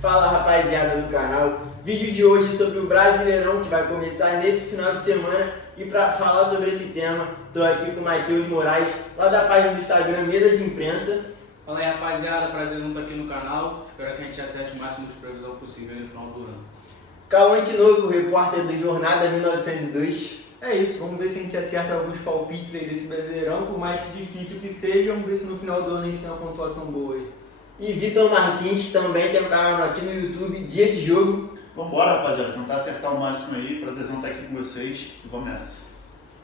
Fala rapaziada do canal, vídeo de hoje sobre o Brasileirão que vai começar nesse final de semana e para falar sobre esse tema, tô aqui com o Matheus Moraes, lá da página do Instagram Mesa de Imprensa. Fala aí rapaziada, prazerzão estar aqui no canal, espero que a gente acerte o máximo de previsão possível no final do ano. Cauã Tinoco, repórter do Jornada 1902. É isso, vamos ver se a gente acerta alguns palpites aí desse Brasileirão, por mais difícil que seja, vamos ver se no final do ano a gente tem uma pontuação boa aí. E Vitor Martins também tem um canal aqui no YouTube, Dia de Jogo. Vambora, rapaziada, tentar acertar o máximo aí, prazerzão estar aqui com vocês e vamos nessa.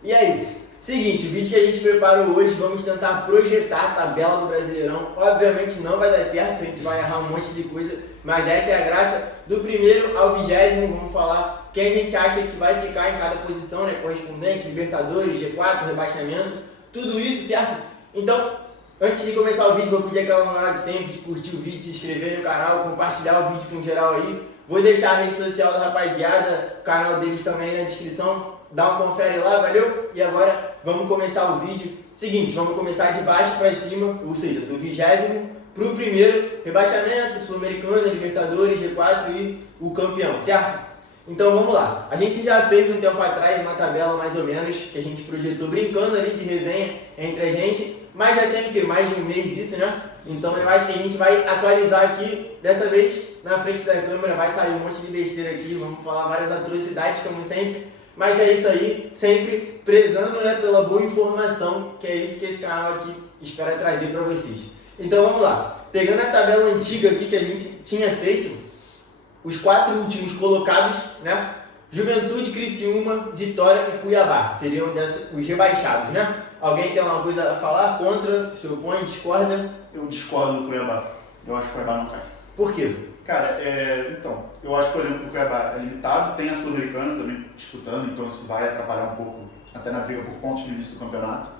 E é isso. Seguinte, o vídeo que a gente preparou hoje, vamos tentar projetar a tabela do Brasileirão. Obviamente não vai dar certo, a gente vai errar um monte de coisa, mas essa é a graça. Do primeiro ao 20º, vamos falar quem a gente acha que vai ficar em cada posição, né? Correspondente, Libertadores, G4, rebaixamento, tudo isso, certo? Então, antes de começar o vídeo, vou pedir aquela moral de sempre, de curtir o vídeo, se inscrever no canal, compartilhar o vídeo com geral aí. Vou deixar a rede social da rapaziada, o canal deles também aí na descrição. Dá um confere lá, valeu? E agora vamos começar o vídeo. Seguinte, vamos começar de baixo para cima, ou seja, do 20º para o primeiro, rebaixamento, Sul-Americana, Libertadores, G4 e o campeão, certo? Então vamos lá. A gente já fez um tempo atrás uma tabela mais ou menos, que a gente projetou brincando ali de resenha entre a gente, mas já tem o quê? Mais de um mês isso, né? Então eu acho que a gente vai atualizar aqui, dessa vez, na frente da câmera, vai sair um monte de besteira aqui, vamos falar várias atrocidades como sempre. Mas é isso aí, sempre prezando, né, pela boa informação, que é isso que esse canal aqui espera trazer para vocês. Então vamos lá, pegando a tabela antiga aqui que a gente tinha feito, os 4 últimos colocados, né, Juventude, Criciúma, Vitória e Cuiabá, seriam os rebaixados, né? Alguém tem alguma coisa a falar? Contra? Se opõe? Discorda? Eu discordo do Cuiabá, eu acho que o Cuiabá não cai. Por quê? Cara, então, eu acho que o elenco do Cuiabá é limitado, tem a Sul-Americana também disputando, então isso vai atrapalhar um pouco, até na briga por pontos no início do campeonato.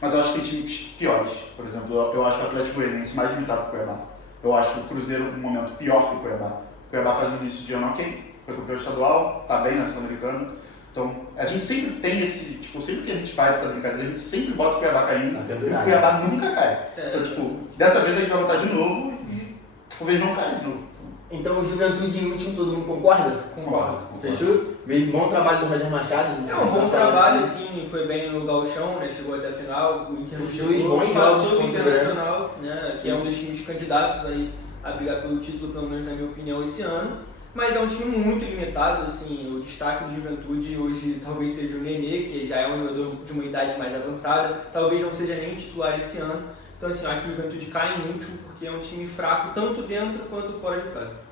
Mas eu acho que tem times piores, por exemplo, eu acho o Atlético Goianiense mais limitado que o Cuiabá. Eu acho o Cruzeiro um momento pior que o Cuiabá. O Cuiabá faz um início de ano ok, foi campeão estadual, tá bem na Sul-Americana. Então, a gente sempre tem esse, tipo, sempre que a gente faz essa brincadeira, a gente sempre bota o Cuiabá caindo, e o Cuiabá nunca cai. Então, tipo, dessa vez a gente vai botar de novo e talvez não caia de novo. Então o Juventude em último, todo mundo concorda? Concordo. Fechou? Meio bom trabalho do Roger Machado. É um bom trabalho, assim, foi bem no Gauchão, né, chegou até a final, o Inter não Os dois chegou, bons jogos passou o contra o Internacional, né, que é um dos times candidatos aí a brigar pelo título, pelo menos na minha opinião, esse ano. Mas é um time muito limitado, assim, o destaque do Juventude hoje talvez seja o Nenê, que já é um jogador de uma idade mais avançada, talvez não seja nem titular esse ano. Então, assim, eu acho que o Juventude cai em último porque é um time fraco tanto dentro quanto fora de casa.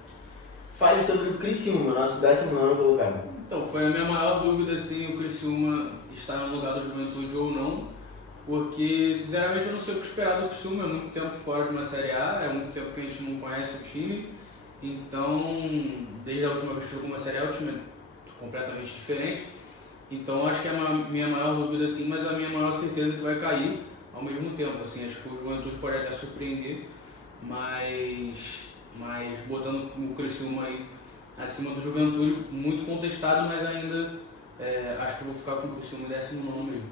Fale sobre o Criciúma, nosso 19º colocado. Então, foi a minha maior dúvida se o Criciúma está no lugar do Juventude ou não, porque sinceramente eu não sei o que esperar do Criciúma, é muito tempo fora de uma Série A, é muito tempo que a gente não conhece o time, então desde a última vez que jogou uma Série A o time é completamente diferente, então acho que é a minha maior dúvida sim, mas a minha maior certeza que vai cair ao mesmo tempo, assim, acho que o Juventude pode até surpreender, mas botando o Criciúma aí acima do Juventude, muito contestado, mas ainda acho que eu vou ficar com o Criciúma em 19º mesmo.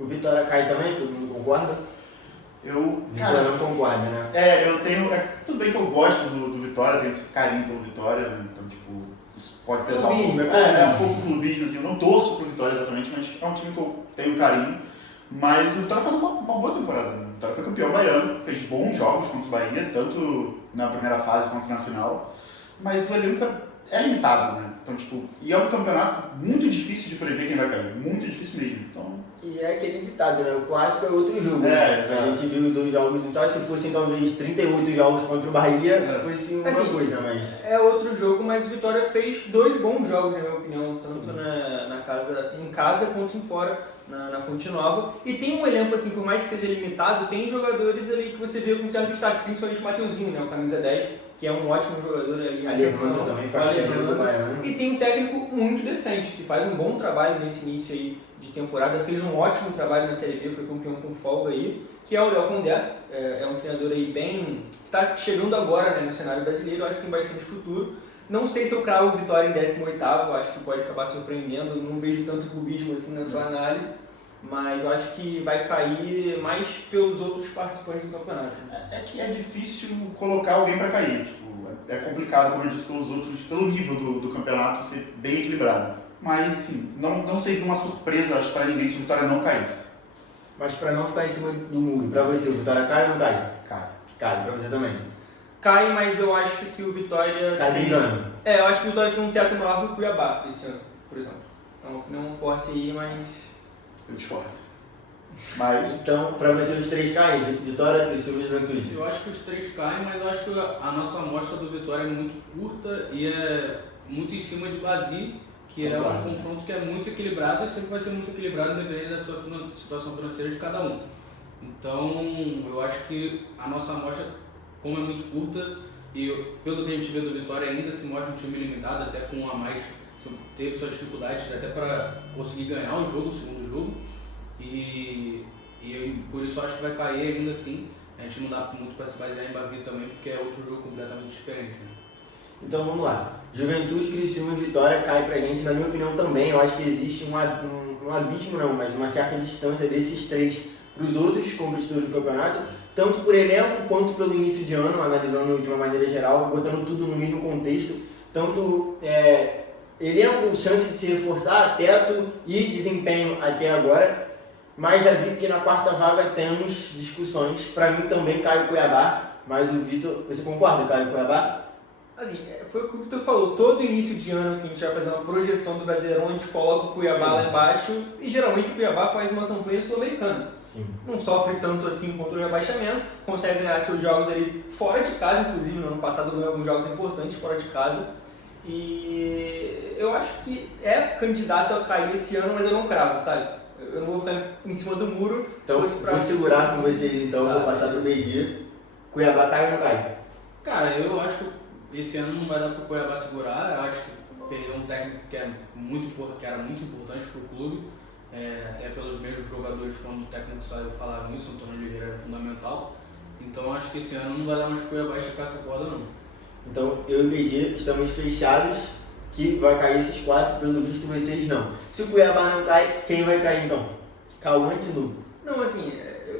O Vitória cai também, todo mundo concorda? Vitória não concorda, né? Eu tenho, tudo bem que eu gosto do Vitória, tenho esse carinho pelo Vitória, né? Então, tipo, isso pode pesar um pouco. É um pouco clubismo, assim, eu não torço pro Vitória exatamente, mas é um time que eu tenho carinho. Mas o Vitória faz uma boa temporada, né? O Vitória foi campeão baiano, fez bons jogos contra o Bahia, tanto na primeira fase quanto na final, mas o elenco é limitado, né? Então, tipo, e é um campeonato muito difícil de prever quem vai cair, muito difícil mesmo. Então, E é aquele ditado, né? O clássico é outro jogo. É, né? exato. A gente viu os 2 jogos do Vitória, se fossem talvez 38 jogos contra o Bahia, fosse uma Assim, coisa, mas... É outro jogo, mas o Vitória fez 2 bons jogos, na minha opinião, tanto em casa quanto em fora, na Fonte Nova. E tem um elenco, assim, por mais que seja limitado, tem jogadores ali que você vê com certo destaque, principalmente o Mateuzinho, né, o camisa 10, que é um ótimo jogador ali. Alejandro também faz sentido do Baiano. E tem um técnico muito decente, que faz um bom trabalho nesse início aí de temporada, fez um ótimo trabalho na Série B, foi campeão com folga aí, que é o Léo Condé, é um treinador aí bem... que está chegando agora, né, no cenário brasileiro, eu acho que tem bastante futuro. Não sei se eu cravo Vitória em 18º, acho que pode acabar surpreendendo, não vejo tanto clubismo assim na sua análise, mas eu acho que vai cair mais pelos outros participantes do campeonato. é que é difícil colocar alguém para cair, tipo, é complicado, como eu disse, pelos outros, pelo nível do campeonato ser bem equilibrado. Mas, assim, não seria uma surpresa, acho, para ninguém se o Vitória não caísse. Mas pra não ficar em cima do muro, pra você, o Vitória cai ou não cai? Cai. Cai, pra você também. Cai, mas eu acho que o Vitória... Cai brigando. Eu acho que o Vitória tem um teto maior que o Cuiabá esse ano, por exemplo. É uma opinião forte aí, mas... Eu discordo. Mas... Então, pra você os três caem, Vitória, Criciúma e Juventude. Eu acho que os três caem, mas eu acho que a nossa amostra do Vitória é muito curta e é muito em cima de Bavi, que é um confronto que é muito equilibrado e sempre vai ser muito equilibrado independente da sua situação financeira de cada um. Então, eu acho que a nossa amostra, como é muito curta, e pelo que a gente vê do Vitória ainda se mostra um time limitado, até com a mais, teve suas dificuldades até para conseguir ganhar o jogo, o segundo jogo, e por isso eu acho que vai cair ainda assim. A gente não dá muito para se basear em Bavi também, porque é outro jogo completamente diferente, né? Então vamos lá. Juventude, Criciúma e Vitória cai pra gente, na minha opinião também. Eu acho que existe um abismo não, mas uma certa distância desses três para os outros competidores do campeonato, tanto por elenco quanto pelo início de ano, analisando de uma maneira geral, botando tudo no mesmo contexto, tanto elenco, chance de se reforçar, teto e desempenho até agora. Mas já vi que na quarta vaga temos discussões. Para mim também cai o Cuiabá, mas o Vitor, você concorda, cai o Cuiabá? Assim, foi o que o Vitor falou, todo início de ano que a gente vai fazer uma projeção do Brasileirão, a gente coloca o Cuiabá lá embaixo e geralmente o Cuiabá faz uma campanha sul-americana. Não sofre tanto assim contra o rebaixamento, consegue ganhar seus jogos ali fora de casa, inclusive no ano passado ganhou alguns jogos importantes fora de casa. E eu acho que é candidato a cair esse ano, mas eu não cravo, sabe? Eu não vou ficar em cima do muro. Então vou segurar com vocês então, vou passar pro meio-dia. Cuiabá cai ou não cai? Cara, eu acho que esse ano não vai dar pro Cuiabá segurar. Eu acho que perdeu um técnico que era muito importante pro clube. Até pelos mesmos jogadores, quando o técnico saiu, falaram isso, o Antônio Oliveira era fundamental. Então acho que esse ano não vai dar mais pro Cuiabá esticar essa corda não. Então eu e o BG estamos fechados que vai cair esses quatro, pelo visto vocês não. Se o Cuiabá não cai, quem vai cair então? Cauã de novo. Não, assim,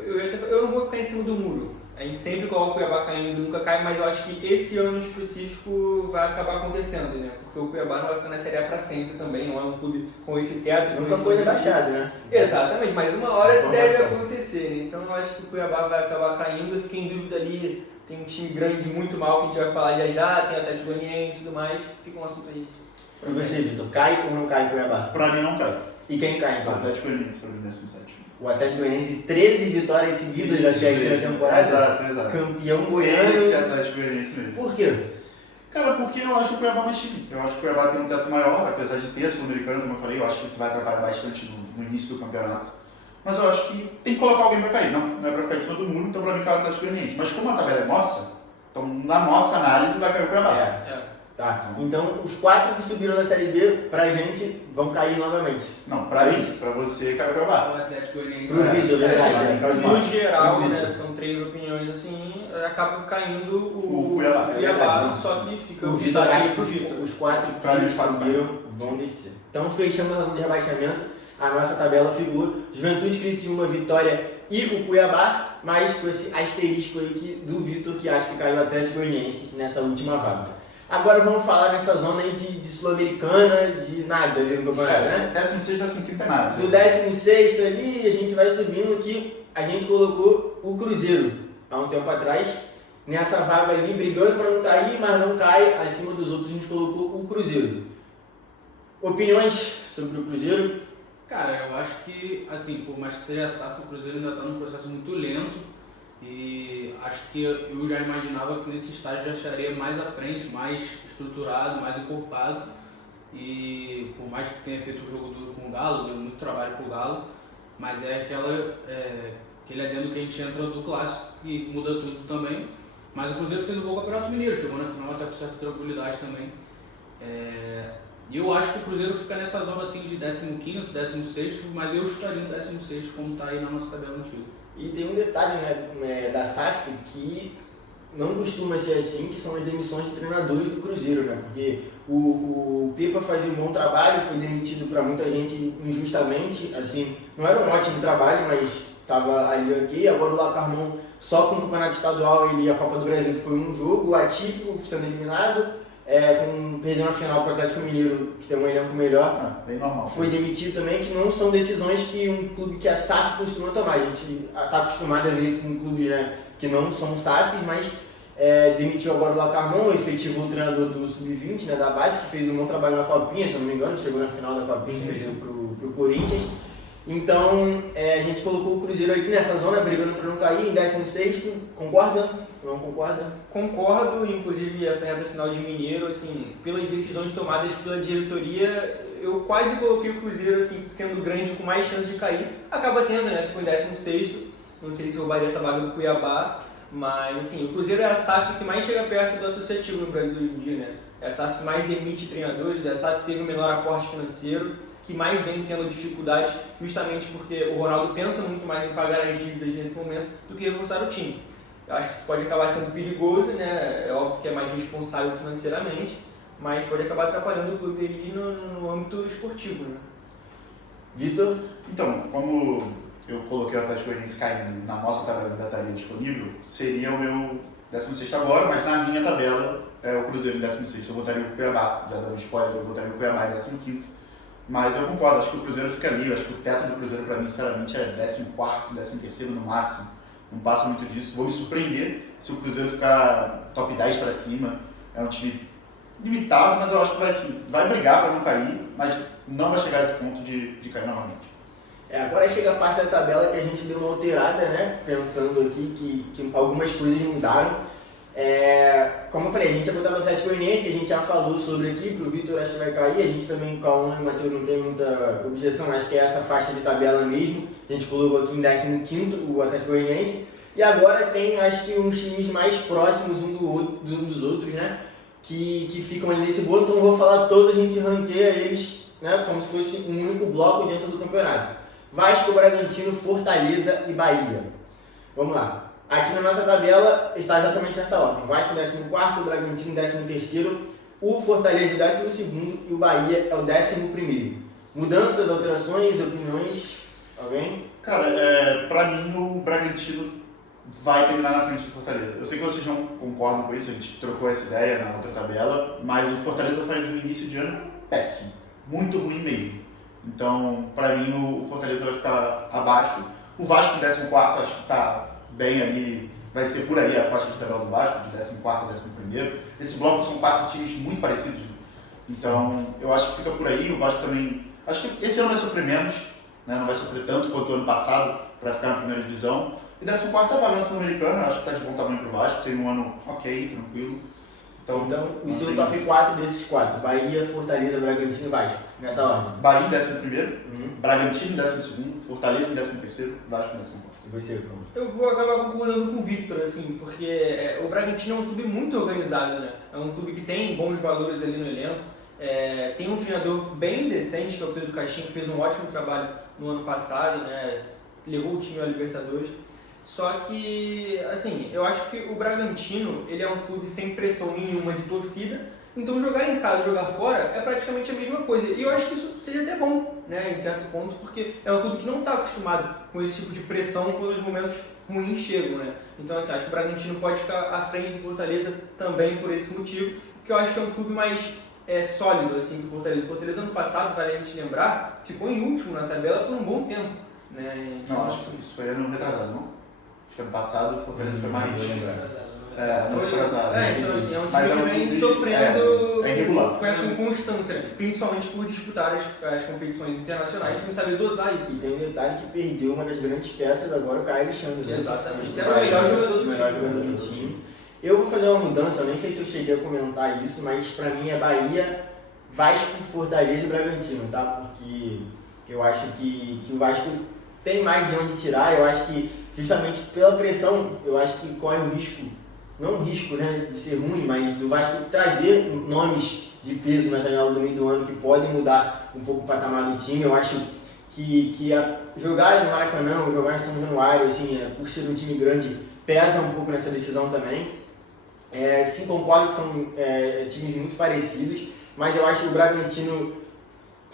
eu não vou ficar em cima do muro. A gente sempre coloca o Cuiabá caindo, nunca cai, mas eu acho que esse ano específico vai acabar acontecendo, né? Porque o Cuiabá não vai ficar na Série A para sempre também, não é um clube com esse teto. Nunca foi rebaixado, né? Exatamente, mas uma hora deve acontecer, né? Então eu acho que o Cuiabá vai acabar caindo, eu fiquei em dúvida ali, tem um time grande muito mal que a gente vai falar já, tem Atlético Goianiense e tudo mais, fica um assunto aí. E você, Vitor, cai ou não cai o Cuiabá? Pra mim não cai. E quem cai O então? Atlético Goianiense pra mim nesse 7. O Atlético Goianiense, 13 vitórias seguidas da série da temporada. Exato. Campeão goiano. Esse Atlético Goianiense mesmo. Por quê? Cara, porque eu acho o Cuiabá mais time. Eu acho que o Cuiabá tem um teto maior, apesar de ter a Sul-Americana, como eu falei, eu acho que isso vai atrapalhar bastante no início do campeonato. Mas eu acho que tem que colocar alguém pra cair, não é pra ficar em cima do muro, então pra mim cai o Atlético Goianiense. Mas como a tabela é nossa, então na nossa análise vai cair o Cuiabá. Tá. Então os quatro que subiram da Série B, pra gente, vão cair novamente. Não, pra isso, pra você cai o Cuiabá. O Atlético Goianiense Pro Vitor, verdade. No geral, Pro né, Vitor. são três opiniões assim, acaba caindo o Cuiabá. verdade. só que fica O o Vitor destaque acha pro que Vitor. os quatro Pra mim, que os quatro subiram vão descer. Então fechamos a zona de rebaixamento, a nossa tabela figura Juventude, Criciúma, Vitória e o Cuiabá, mas com esse asterisco aí do Vitor que acha que caiu o Atlético Goianiense nessa última vaga. Agora vamos falar nessa zona aí de Sul-Americana, de nada ali no campeonato, né? 16, 15 é nada. Do 16º ali, a gente vai subindo que a gente colocou o Cruzeiro há um tempo atrás, nessa vaga ali, brigando para não cair, mas não cai, acima dos outros a gente colocou o Cruzeiro. Opiniões sobre o Cruzeiro? Cara, eu acho que, assim, por mais que seja SAF, o Cruzeiro ainda está num processo muito lento e acho que eu já imaginava que nesse estágio já estaria mais à frente, mais estruturado, mais encorpado e por mais que tenha feito um jogo duro com o Galo, deu muito trabalho pro Galo, mas é aquele adendo que a gente entra do clássico que muda tudo também, mas o Cruzeiro fez um bom campeonato mineiro, chegou na final até com certa tranquilidade também. E eu acho que o Cruzeiro fica nessa zona assim de 15º, 16º, mas eu chutaria no 16º como está aí na nossa tabela antiga. E tem um detalhe, né, da SAF que não costuma ser assim, que são as demissões de treinadores do Cruzeiro, né? Porque o Pepa fazia um bom trabalho, foi demitido para muita gente injustamente, assim, não era um ótimo trabalho, mas estava ali ok. Agora o Lacarmon só com o Campeonato Estadual e a Copa do Brasil, que foi um jogo atípico, sendo eliminado, perdendo a final para o Atlético Mineiro, que tem um elenco melhor. Bem normal. Foi demitido também, que não são decisões que um clube que é SAF costuma tomar. A gente está acostumado a ver isso com um clube, né, que não são SAFs, mas demitiu agora o Lacarmon, efetivou o treinador do Sub-20, né, da base, que fez um bom trabalho na Copinha, se eu não me engano, chegou na final da Copinha, perdeu pro Corinthians. Então, a gente colocou o Cruzeiro ali nessa zona, brigando para não cair, em 16º, concorda? Não concorda? Concordo, inclusive essa reta final de Mineiro, assim, pelas decisões tomadas pela diretoria, eu quase coloquei o Cruzeiro, assim, sendo grande, com mais chance de cair. Acaba sendo, né? Ficou em 16º, não sei se roubaria essa vaga do Cuiabá, mas, assim, o Cruzeiro é a SAF que mais chega perto do associativo no Brasil hoje em dia, né? É a SAF que mais demite treinadores, é a SAF que teve o menor aporte financeiro, que mais vem tendo dificuldade, justamente porque o Ronaldo pensa muito mais em pagar as dívidas nesse momento do que reforçar o time. Eu acho que isso pode acabar sendo perigoso, né? É óbvio que é mais responsável financeiramente, mas pode acabar atrapalhando o clube aí no âmbito esportivo, né? Vitor? Então, como eu coloquei o Atlético Goianiense caindo na nossa tabela da tabela disponível, seria o meu 16º agora, mas na minha tabela é o Cruzeiro em 16º. Eu botaria o Cuiabá, já dando spoiler, eu botaria o Cuiabá em 15º. Mas eu concordo, acho que o Cruzeiro fica ali, eu acho que o teto do Cruzeiro para mim, sinceramente, é 14º, 13º no máximo. Não passa muito disso. Vou me surpreender se o Cruzeiro ficar top 10 para cima. É um time limitado, mas eu acho que vai brigar para não cair, mas não vai chegar a esse ponto de cair novamente. Agora chega a parte da tabela que a gente deu uma alterada, né? Pensando aqui que algumas coisas mudaram. Como eu falei, a gente ia botar no Atlético Goianiense, que a gente já falou sobre aqui, pro Vitor acho que vai cair, a gente também, Cauã e o Matheus não tem muita objeção, acho que é essa faixa de tabela mesmo, a gente colocou aqui em 15º o Atlético Goianiense, e agora tem acho que uns times mais próximos um dos outros, né, que ficam ali nesse bolo, então eu vou falar todos, a gente ranqueia eles, né, como se fosse um único bloco dentro do campeonato. Vasco, Bragantino, Fortaleza e Bahia. Vamos lá. Aqui na nossa tabela está exatamente nessa ordem. Vasco 14º, Bragantino 13º, o Fortaleza 12º e o Bahia é o 11º. Mudanças, alterações, opiniões? Alguém? Cara, pra mim o Bragantino vai terminar na frente do Fortaleza. Eu sei que vocês não concordam com isso, a gente trocou essa ideia na outra tabela, mas o Fortaleza faz um início de ano péssimo, muito ruim mesmo. Então, pra mim o Fortaleza vai ficar abaixo. O Vasco 14º acho que tá bem ali, vai ser por aí a faixa de tabela do Vasco, de 14º a 11º. Esse bloco são 4 times muito parecidos, então eu acho que fica por aí. O Vasco também, acho que esse ano vai sofrer menos, né? Não vai sofrer tanto quanto o ano passado para ficar na primeira divisão. E 14º a vaga sul-americana, acho que está de bom tamanho para o Vasco, seria um ano ok, tranquilo. Então o seu top 4 desses 4, Bahia, Fortaleza, Bragantino e Vasco, nessa ordem. Bahia em 11º, Bragantino em 12º, Fortaleza em 13º, Vasco em 14º. E você, como? Eu vou acabar concordando com o Victor, assim, porque o Bragantino é um clube muito organizado, né? É um clube que tem bons valores ali no elenco, tem um treinador bem decente, que é o Pedro Caixinha, que fez um ótimo trabalho no ano passado, né? Levou o time à Libertadores. Só que, assim, eu acho que o Bragantino, ele é um clube sem pressão nenhuma de torcida, então jogar em casa e jogar fora é praticamente a mesma coisa. E eu acho que isso seja até bom, né, em certo ponto, porque é um clube que não está acostumado com esse tipo de pressão quando os momentos ruins chegam, né. Então, assim, acho que o Bragantino pode ficar à frente do Fortaleza também por esse motivo, porque eu acho que é um clube mais sólido, assim, que o Fortaleza. O Fortaleza, ano passado, para a gente lembrar, ficou em último na tabela por um bom tempo, né. Então, não, acho que isso foi ano retrasado, não? Acho que ano passado o Fortaleza foi mais... Ano foi retrasado. Então, assim, é um Mas time que vem sofrendo irregular. com essa inconstância, principalmente por disputar as competições internacionais e não saber dosar isso. E tem um detalhe que perdeu uma das grandes peças agora, o Caio Alexandre. Né? Exatamente, era o melhor jogador do time. Eu vou fazer uma mudança, eu nem sei se eu cheguei a comentar isso, mas pra mim é Bahia, Vasco, Fortaleza e Bragantino, tá? Porque eu acho que o Vasco tem mais de onde tirar, eu acho que justamente pela pressão, eu acho que corre o risco, não o risco, né, de ser ruim, mas do Vasco trazer nomes de peso na janela do meio do ano que podem mudar um pouco o patamar do time. Eu acho que jogar no Maracanã, jogar em São Januário, assim, por ser um time grande, pesa um pouco nessa decisão também. Sim, concordo que são times muito parecidos, mas eu acho que o Bragantino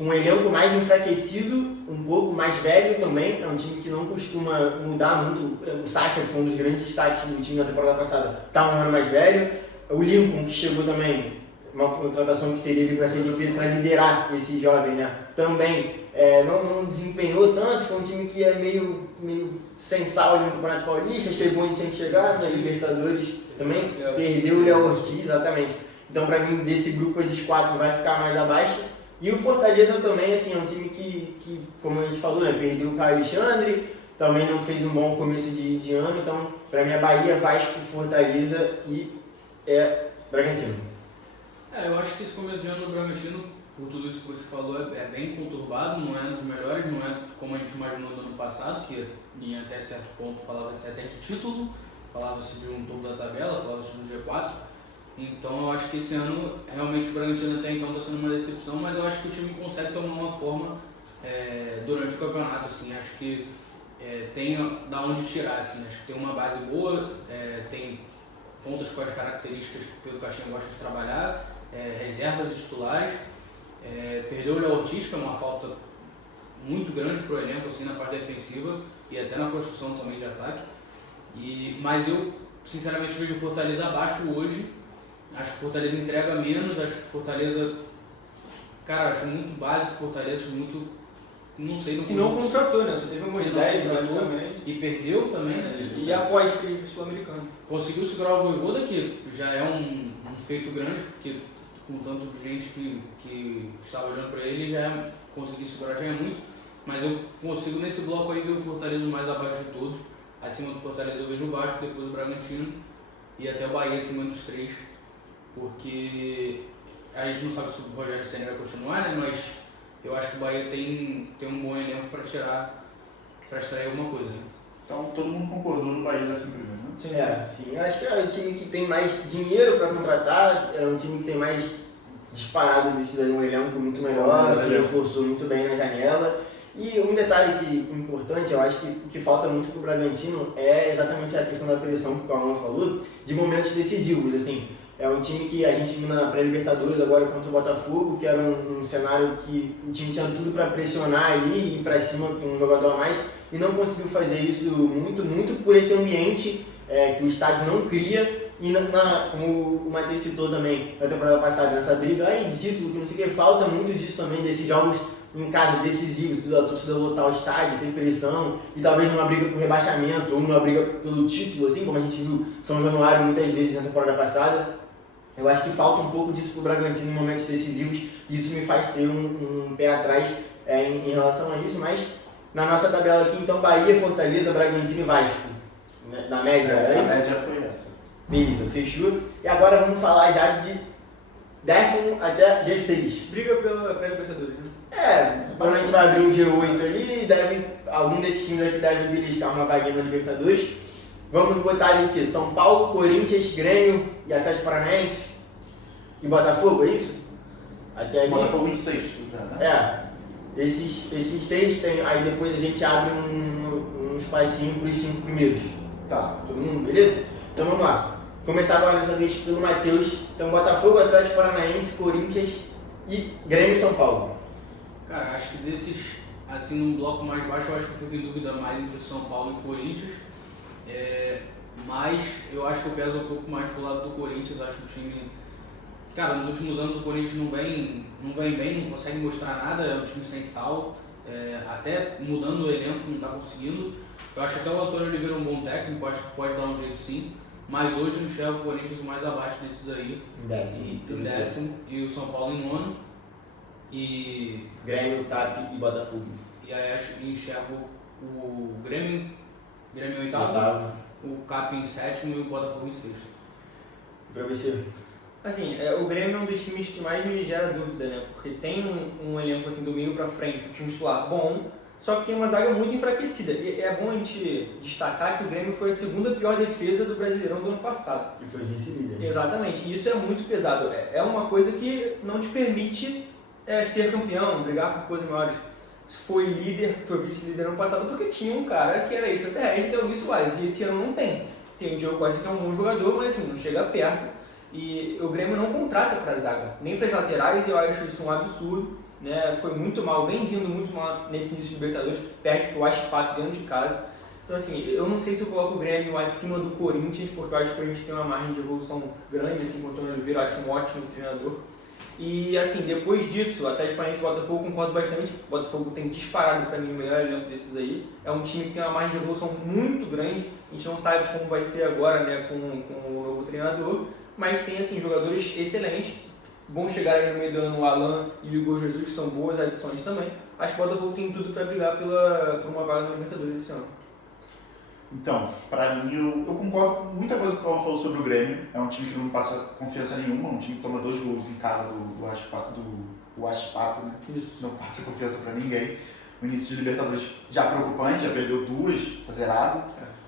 com um elenco mais enfraquecido, um pouco mais velho também. É um time que não costuma mudar muito. O Sacha, que foi um dos grandes destaques do time na temporada passada, está um ano mais velho. O Lincoln, que chegou também, uma contratação que seria ali para ser de peso, para liderar esse jovem, né? Também não desempenhou tanto. Foi um time que é meio sem sal no Campeonato Paulista, chegou onde tinha que chegar, na Libertadores também, perdeu o Léo Ortiz, exatamente. Então, para mim, desse grupo aí dos 4 vai ficar mais abaixo. E o Fortaleza também, assim, é um time que como a gente falou, né, perdeu o Caio Alexandre, também não fez um bom começo de ano. Então, para mim, é Bahia, Vasco, Fortaleza e Bragantino. Eu acho que esse começo de ano do Bragantino, por tudo isso que você falou, é bem conturbado, não é dos melhores, não é como a gente imaginou no ano passado, que em até certo ponto falava-se até de título, falava-se de um topo da tabela, falava-se de um G4. Então eu acho que esse ano realmente o Bragantino até então está sendo uma decepção, mas eu acho que o time consegue tomar uma forma durante o campeonato, assim, acho que tem da onde tirar, assim, acho que tem uma base boa, tem pontos com as características que o Pedro Caixinha gosta de trabalhar, reservas e titulares, perdeu o Léo Ortiz, que é uma falta muito grande para o elenco, assim, na parte defensiva e até na construção também de ataque, mas eu sinceramente vejo o Fortaleza abaixo hoje. Acho que o Fortaleza entrega menos, acho que o Fortaleza, cara, acho muito básico o Fortaleza, muito, não sei, não. Que não contratou, né? Só teve o Moisés, basicamente. E perdeu também, né? E após o Sul-Americano. Conseguiu segurar o Vojvoda, que já é um feito grande, porque com tanto de gente que estava olhando para ele, conseguir segurar já é muito. Mas eu consigo nesse bloco aí ver o Fortaleza mais abaixo de todos. Acima do Fortaleza eu vejo o Vasco, depois o Bragantino e até o Bahia acima dos 3. Porque a gente não sabe se o Rogério Ceni vai continuar, né? Mas eu acho que o Bahia tem um bom elenco para extrair alguma coisa, né? Então todo mundo concordou no Bahia dessa primeira, né? Sim. Eu acho que é um time que tem mais dinheiro para contratar, é um time que tem mais disparado desse daí, um elenco muito melhor, se reforçou muito bem na janela. E um detalhe importante, eu acho que falta muito para o Bragantino é exatamente a questão da pressão que o Calma falou, de momentos decisivos, assim. É um time que a gente viu na pré-Libertadores agora contra o Botafogo, que era um cenário que o time tinha tudo para pressionar ali e ir para cima com um jogador a mais, e não conseguiu fazer isso muito por esse ambiente que o estádio não cria. E como o Matheus citou também na temporada passada, nessa briga aí de título, que não sei o que, falta muito disso também, desses jogos em casa decisivos, a torcida lotar o estádio, ter pressão, e talvez numa briga por rebaixamento ou numa briga pelo título, assim como a gente viu São Januário muitas vezes na temporada passada. Eu acho que falta um pouco disso pro Bragantino em momentos decisivos, e isso me faz ter um pé atrás em relação a isso, mas na nossa tabela aqui, então, Bahia, Fortaleza, Bragantino e Vasco, né? Na média, A média foi essa. Beleza, fechou. E agora vamos falar já de 10º até G6. Briga pela pré-Libertadores, né? Quando a gente vai abrir um G8 ali, algum desses times aqui deve beliscar uma vaguinha na Libertadores. Vamos botar ali o quê? São Paulo, Corinthians, Grêmio e Atlético Paranaense e Botafogo, é isso? Até ali. Botafogo em sexto já, né? Esses 6 tem, aí depois a gente abre um espacinho para os 5 primeiros. Tá, todo mundo, beleza? Então vamos lá. Começar agora dessa vez pelo Matheus. Então Botafogo, Atlético Paranaense, Corinthians e Grêmio e São Paulo. Cara, acho que desses, assim, num bloco mais baixo, eu acho que eu fico em dúvida mais entre São Paulo e Corinthians. Mas eu acho que eu peso um pouco mais pro lado do Corinthians. Acho que o time, cara, nos últimos anos o Corinthians não vem bem, não consegue mostrar nada, é um time sem sal, até mudando o elenco não está conseguindo. Eu acho que até o Antônio Oliveira é um bom técnico, acho que pode dar um jeito sim, mas hoje eu enxergo o Corinthians mais abaixo desses aí, em décimo, e o São Paulo em 9º, e Grêmio, Cap e Botafogo. E aí enxergo o Grêmio em 8º, o Cap em 7º e o Botafogo em 6º. Pra você? Assim, o Grêmio é um dos times que mais me gera dúvida, né? Porque tem um elenco assim do meio pra frente, um time titular bom, só que tem uma zaga muito enfraquecida. E é bom a gente destacar que o Grêmio foi a segunda pior defesa do Brasileirão do ano passado. E foi vice-líder. Exatamente, e isso é muito pesado. É uma coisa que não te permite ser campeão, brigar por coisas maiores. Foi líder, foi vice-líder ano passado porque tinha um cara que era extraterrestre, que é o Luis Soares, e esse ano não tem. Tem o Diogo Costa, que é um bom jogador, mas assim, não chega perto. E o Grêmio não contrata para a zaga, nem para as laterais, eu acho isso um absurdo. né, foi muito mal, vem vindo muito mal nesse início de Libertadores, perde pro Huachipato dentro de casa. Então assim, eu não sei se eu coloco o Grêmio acima do Corinthians, porque eu acho que o Corinthians tem uma margem de evolução grande, assim, com o Antônio Oliveira, eu acho um ótimo treinador. E assim, depois disso, Atlético Paranaense e Botafogo, concordo bastante. O Botafogo tem disparado para mim o melhor elenco desses aí. É um time que tem uma margem de evolução muito grande. A gente não sabe como vai ser agora, né, com o novo treinador, mas tem assim jogadores excelentes. Vão chegar aí no meio do ano o Alan e o Igor Jesus, que são boas adições também. Acho que o Botafogo tem tudo para brigar por uma vaga na Libertadores esse ano. Então, para mim, eu concordo com muita coisa que o Paulo falou sobre o Grêmio. É um time que não me passa confiança nenhuma, um time que toma 2 gols em casa do Huachipato, né? Isso. Não passa confiança para ninguém. O início de Libertadores já preocupante, já perdeu 2, tá zerado.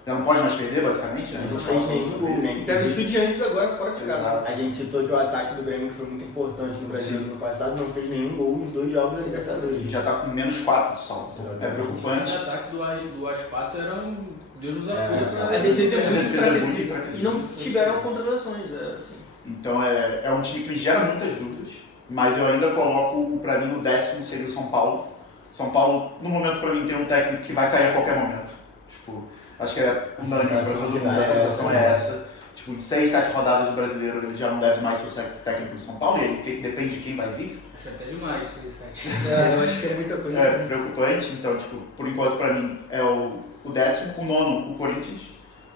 Já não pode mais perder, basicamente, né? Não fez nenhum gol, né? Pega os Estudiantes agora fora de casa. Exato. A gente citou que o ataque do Grêmio, que foi muito importante no Brasil no passado, não fez nenhum gol nos 2 jogos da E Libertadores. já tá com menos 4 de saldo. É O preocupante. ataque do Huachipato era um Deus nos É, acuda. A defesa é muito defesa é muito enfraquecida. E enfraquecida. não tiveram contratações, assim. Então é um time que me gera muitas dúvidas, mas eu ainda coloco, para mim, o 10º seria o São Paulo. São Paulo, no momento, para mim, tem um técnico que vai cair a qualquer momento. Tipo, acho que é unânime para todo mundo, a sensação é essa. Tipo, em 6, 7 rodadas do Brasileiro, ele já não deve mais ser o técnico do São Paulo, e aí depende de quem vai vir. Acho até demais, 7. Eu acho que é muita coisa. É preocupante, então, tipo, por enquanto, para mim, é o 10º. O 9º, o Corinthians.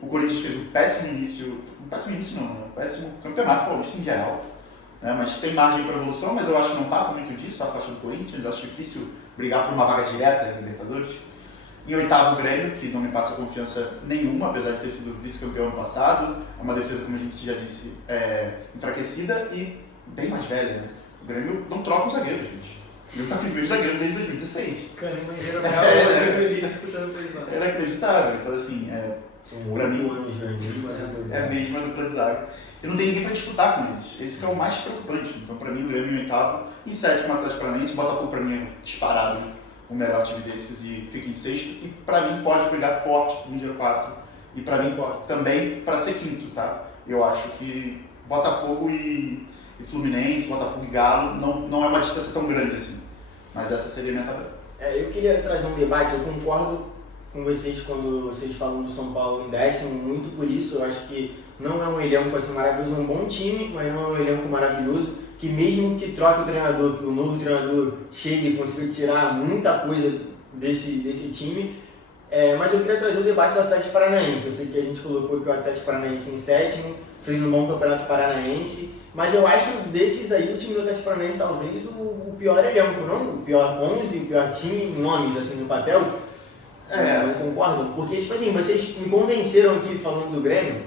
O Corinthians fez um péssimo início não, né? Um péssimo campeonato paulista em geral. Né? Mas tem margem para evolução, mas eu acho que não passa muito disso, a faixa do Corinthians. Acho difícil brigar por uma vaga direta em Libertadores. Em 8º, o Grêmio, que não me passa confiança nenhuma, apesar de ter sido vice-campeão ano passado. É uma defesa, como a gente já disse, enfraquecida e bem mais velha. Né? O Grêmio não troca os zagueiros, gente. O Grêmio tá com os mesmos zagueiros desde 2016. Kahneman É inacreditável. Então, assim, São Pra 8 mim, anos, velho. é a mesma dupla de zaga. E não tem ninguém para disputar com eles. Esse que é o mais preocupante. Então, para mim, o Grêmio em 8º. Em 7º, o Atlético Paranaense. O Botafogo, para mim, é disparado o melhor time desses e fica em 6º. E, para mim, pode brigar forte no G4. E, para mim, também para ser 5º, tá? Eu acho que Botafogo e Fluminense, Botafogo e Galo, não é uma distância tão grande assim. Mas essa seria a minha tabela. Eu queria trazer um debate, eu concordo com vocês quando vocês falam do São Paulo em 10º, muito por isso. Eu acho que não é um elenco assim, maravilhoso, é um bom time, mas não é um elenco maravilhoso, que mesmo que troque o treinador, que o novo treinador chegue e consiga tirar muita coisa desse time. Mas eu queria trazer o debate do Atlético Paranaense. Eu sei que a gente colocou que o Atlético Paranaense em 7º, fez um bom campeonato paranaense, mas eu acho desses aí o time do Atlético Paranaense talvez o pior elenco, não? O pior 11, o pior time, nomes assim no papel. Não concordo? Porque, tipo assim, vocês me convenceram aqui falando do Grêmio.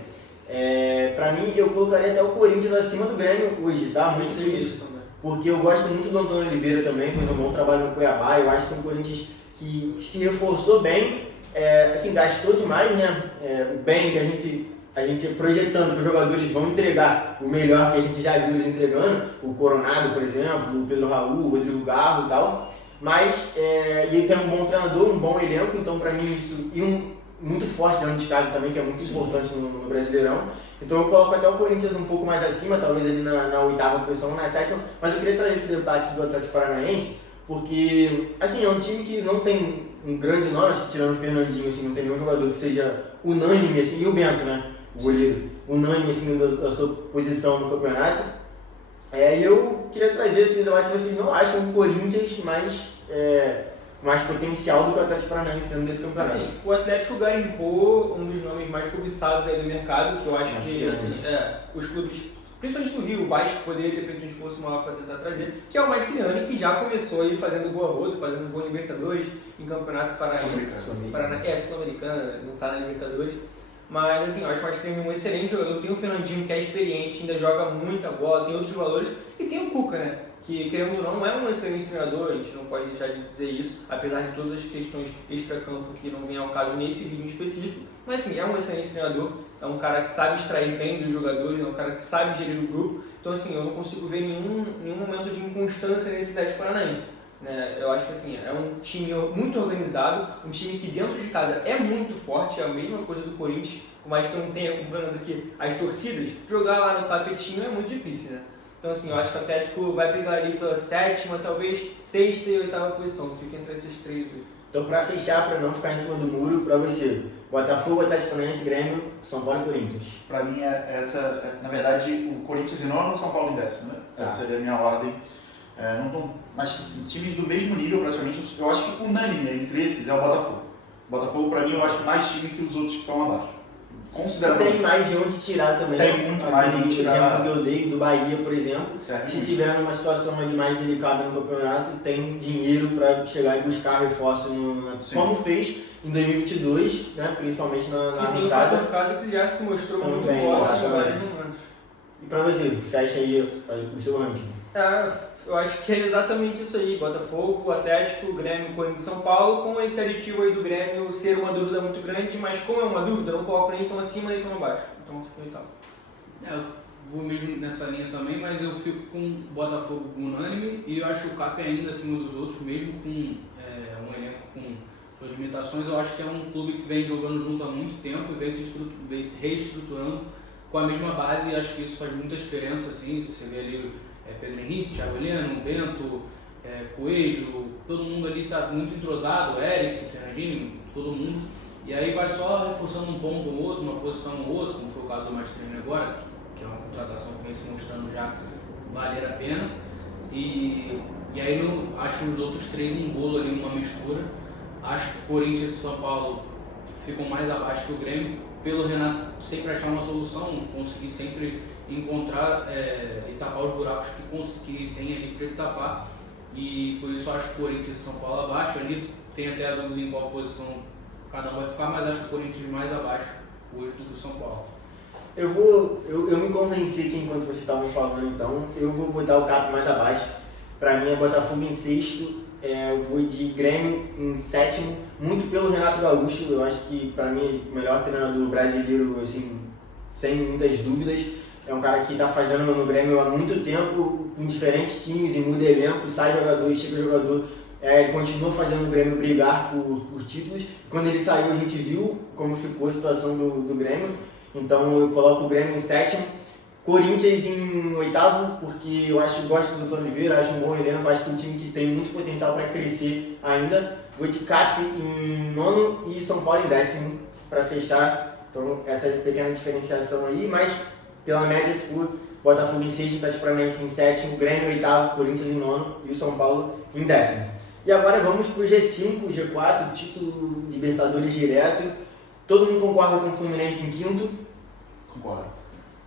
Pra mim, eu colocaria até o Corinthians acima do Grêmio hoje, tá? Muito por isso. Porque eu gosto muito do Antônio Oliveira também, fez um bom trabalho no Cuiabá. Eu acho que é um Corinthians que se reforçou bem, assim, gastou demais, né? O bem que a gente projetando que os jogadores vão entregar o melhor que a gente já viu eles entregando, o Coronado, por exemplo, o Pedro Raul, o Rodrigo Garro e tal. Mas ele tem um bom treinador, um bom elenco, então para mim isso, e muito forte dentro de casa também, que é muito importante no Brasileirão. Então eu coloco até o Corinthians um pouco mais acima, talvez ali na 8ª posição, na 7ª, mas eu queria trazer esse debate do Atlético Paranaense, porque assim, é um time que não tem um grande nome, acho que tirando o Fernandinho, assim, não tem nenhum jogador que seja unânime, assim, e o Bento, né, o goleiro, unânime assim, da sua posição no campeonato. E eu queria trazer esse debate, vocês não acham o Corinthians mais potencial do que o Atlético Paranaense dentro desse campeonato? Assim, o Atlético garimpou um dos nomes mais cobiçados aí do mercado, que eu acho que assim, os clubes, principalmente no Rio, o Vasco poderia ter feito um esforço maior para tentar trazer, que é o Maestriani, que já começou aí fazendo boa roda, fazendo boa Libertadores em Campeonato Paranaense. Sul-Americana, não está na Libertadores. Mas assim, eu acho que o Maestriani um excelente jogador, tem o Fernandinho que é experiente, ainda joga muita bola, tem outros jogadores, e tem o Cuca, né? Que, querendo ou não é um excelente treinador, a gente não pode deixar de dizer isso, apesar de todas as questões extra-campo que não vem ao caso nesse vídeo em específico. Mas assim, é um excelente treinador, é um cara que sabe extrair bem dos jogadores, é um cara que sabe gerir o grupo. Então assim, eu não consigo ver nenhum momento de inconstância nesse Atlético Paranaense. Eu acho que assim, é um time muito organizado, um time que dentro de casa é muito forte, é a mesma coisa do Corinthians, por mais que eu não tenha acompanhando aqui as torcidas, jogar lá no tapetinho é muito difícil, né? Então assim, eu acho que o Atlético vai brigar ali pela 7ª, talvez 6ª e 8ª posição, fica entre esses 3 aí. Então, para fechar, para não ficar em cima do muro, para você, Botafogo, Atlético Paranaense, Grêmio, São Paulo e Corinthians. Para mim, na verdade, o Corinthians em nono e o São Paulo em 10º, né? Essa seria a minha ordem. Mas assim, times do mesmo nível, praticamente, eu acho que unânime entre esses é o Botafogo. O Botafogo, para mim, eu acho mais time que os outros que estão abaixo. Considerando. Tem mais de onde tirar também. Tem muito mais de onde tirar. O exemplo que eu dei do Bahia, por exemplo, Certo. se tiver numa situação ali mais delicada no campeonato, tem dinheiro para chegar e buscar reforço, como fez em 2022, né, principalmente na E tem o arrancada. fator casa que já se mostrou muito Também, forte em exatamente. vários momentos. E para você, fecha aí o seu ranking. Eu acho que é exatamente isso aí, Botafogo, Atlético, Grêmio, Corinthians e São Paulo, com esse aditivo aí do Grêmio ser uma dúvida muito grande, mas como é uma dúvida, eu não coloco nem tão acima nem tão abaixo, então fica aí tal. Eu vou mesmo nessa linha também, mas eu fico com o Botafogo unânime e eu acho o CAP ainda acima dos outros, mesmo com um elenco com suas limitações. Eu acho que é um clube que vem jogando junto há muito tempo e vem se reestruturando com a mesma base, e acho que isso faz muita diferença. Assim, você vê ali Pedro Henrique, Thiago Heleno, Bento, Coelho, todo mundo ali está muito entrosado, Eric, Fernandinho, todo mundo. E aí vai só reforçando um ponto ou outro, uma posição ou outra, como foi o caso do Mastrino agora, que é uma contratação que vem se mostrando já valer a pena. E aí acho os outros três um bolo ali, uma mistura. Acho que Corinthians e São Paulo ficam mais abaixo que o Grêmio, pelo Renato sempre achar uma solução, conseguir sempre encontrar e tapar os buracos que tem ali para ele tapar. E por isso acho que Corinthians e São Paulo abaixo. Ali tem até a dúvida em qual posição cada um vai ficar, mas acho o Corinthians mais abaixo hoje do que o São Paulo. Eu me convenci que enquanto vocês estavam falando, então, eu vou botar o CAP mais abaixo. Para mim é Botafogo em 6º, eu vou de Grêmio em 7º, muito pelo Renato Gaúcho. Eu acho que para mim é o melhor treinador brasileiro, assim, sem muitas dúvidas. É um cara que está fazendo no Grêmio há muito tempo, com diferentes times, e muda elenco, sai jogador, chega jogador. Ele continua fazendo o Grêmio brigar por títulos. Quando ele saiu, a gente viu como ficou a situação do Grêmio. Então eu coloco o Grêmio em 7º, Corinthians em 8º, porque eu gosto do Doutor Oliveira, acho um bom elenco, acho que é um time que tem muito potencial para crescer ainda. Vou de CAP em 9º e São Paulo em 10º para fechar. Então essa pequena diferenciação aí, mas pela média ficou Botafogo em 6º, Atlético Paranaense em 7º, Grêmio em 8º, Corinthians em 9º e o São Paulo em 10º. E agora vamos para o G5, G4, título Libertadores direto. Todo mundo concorda com o Fluminense em 5º? Concordo.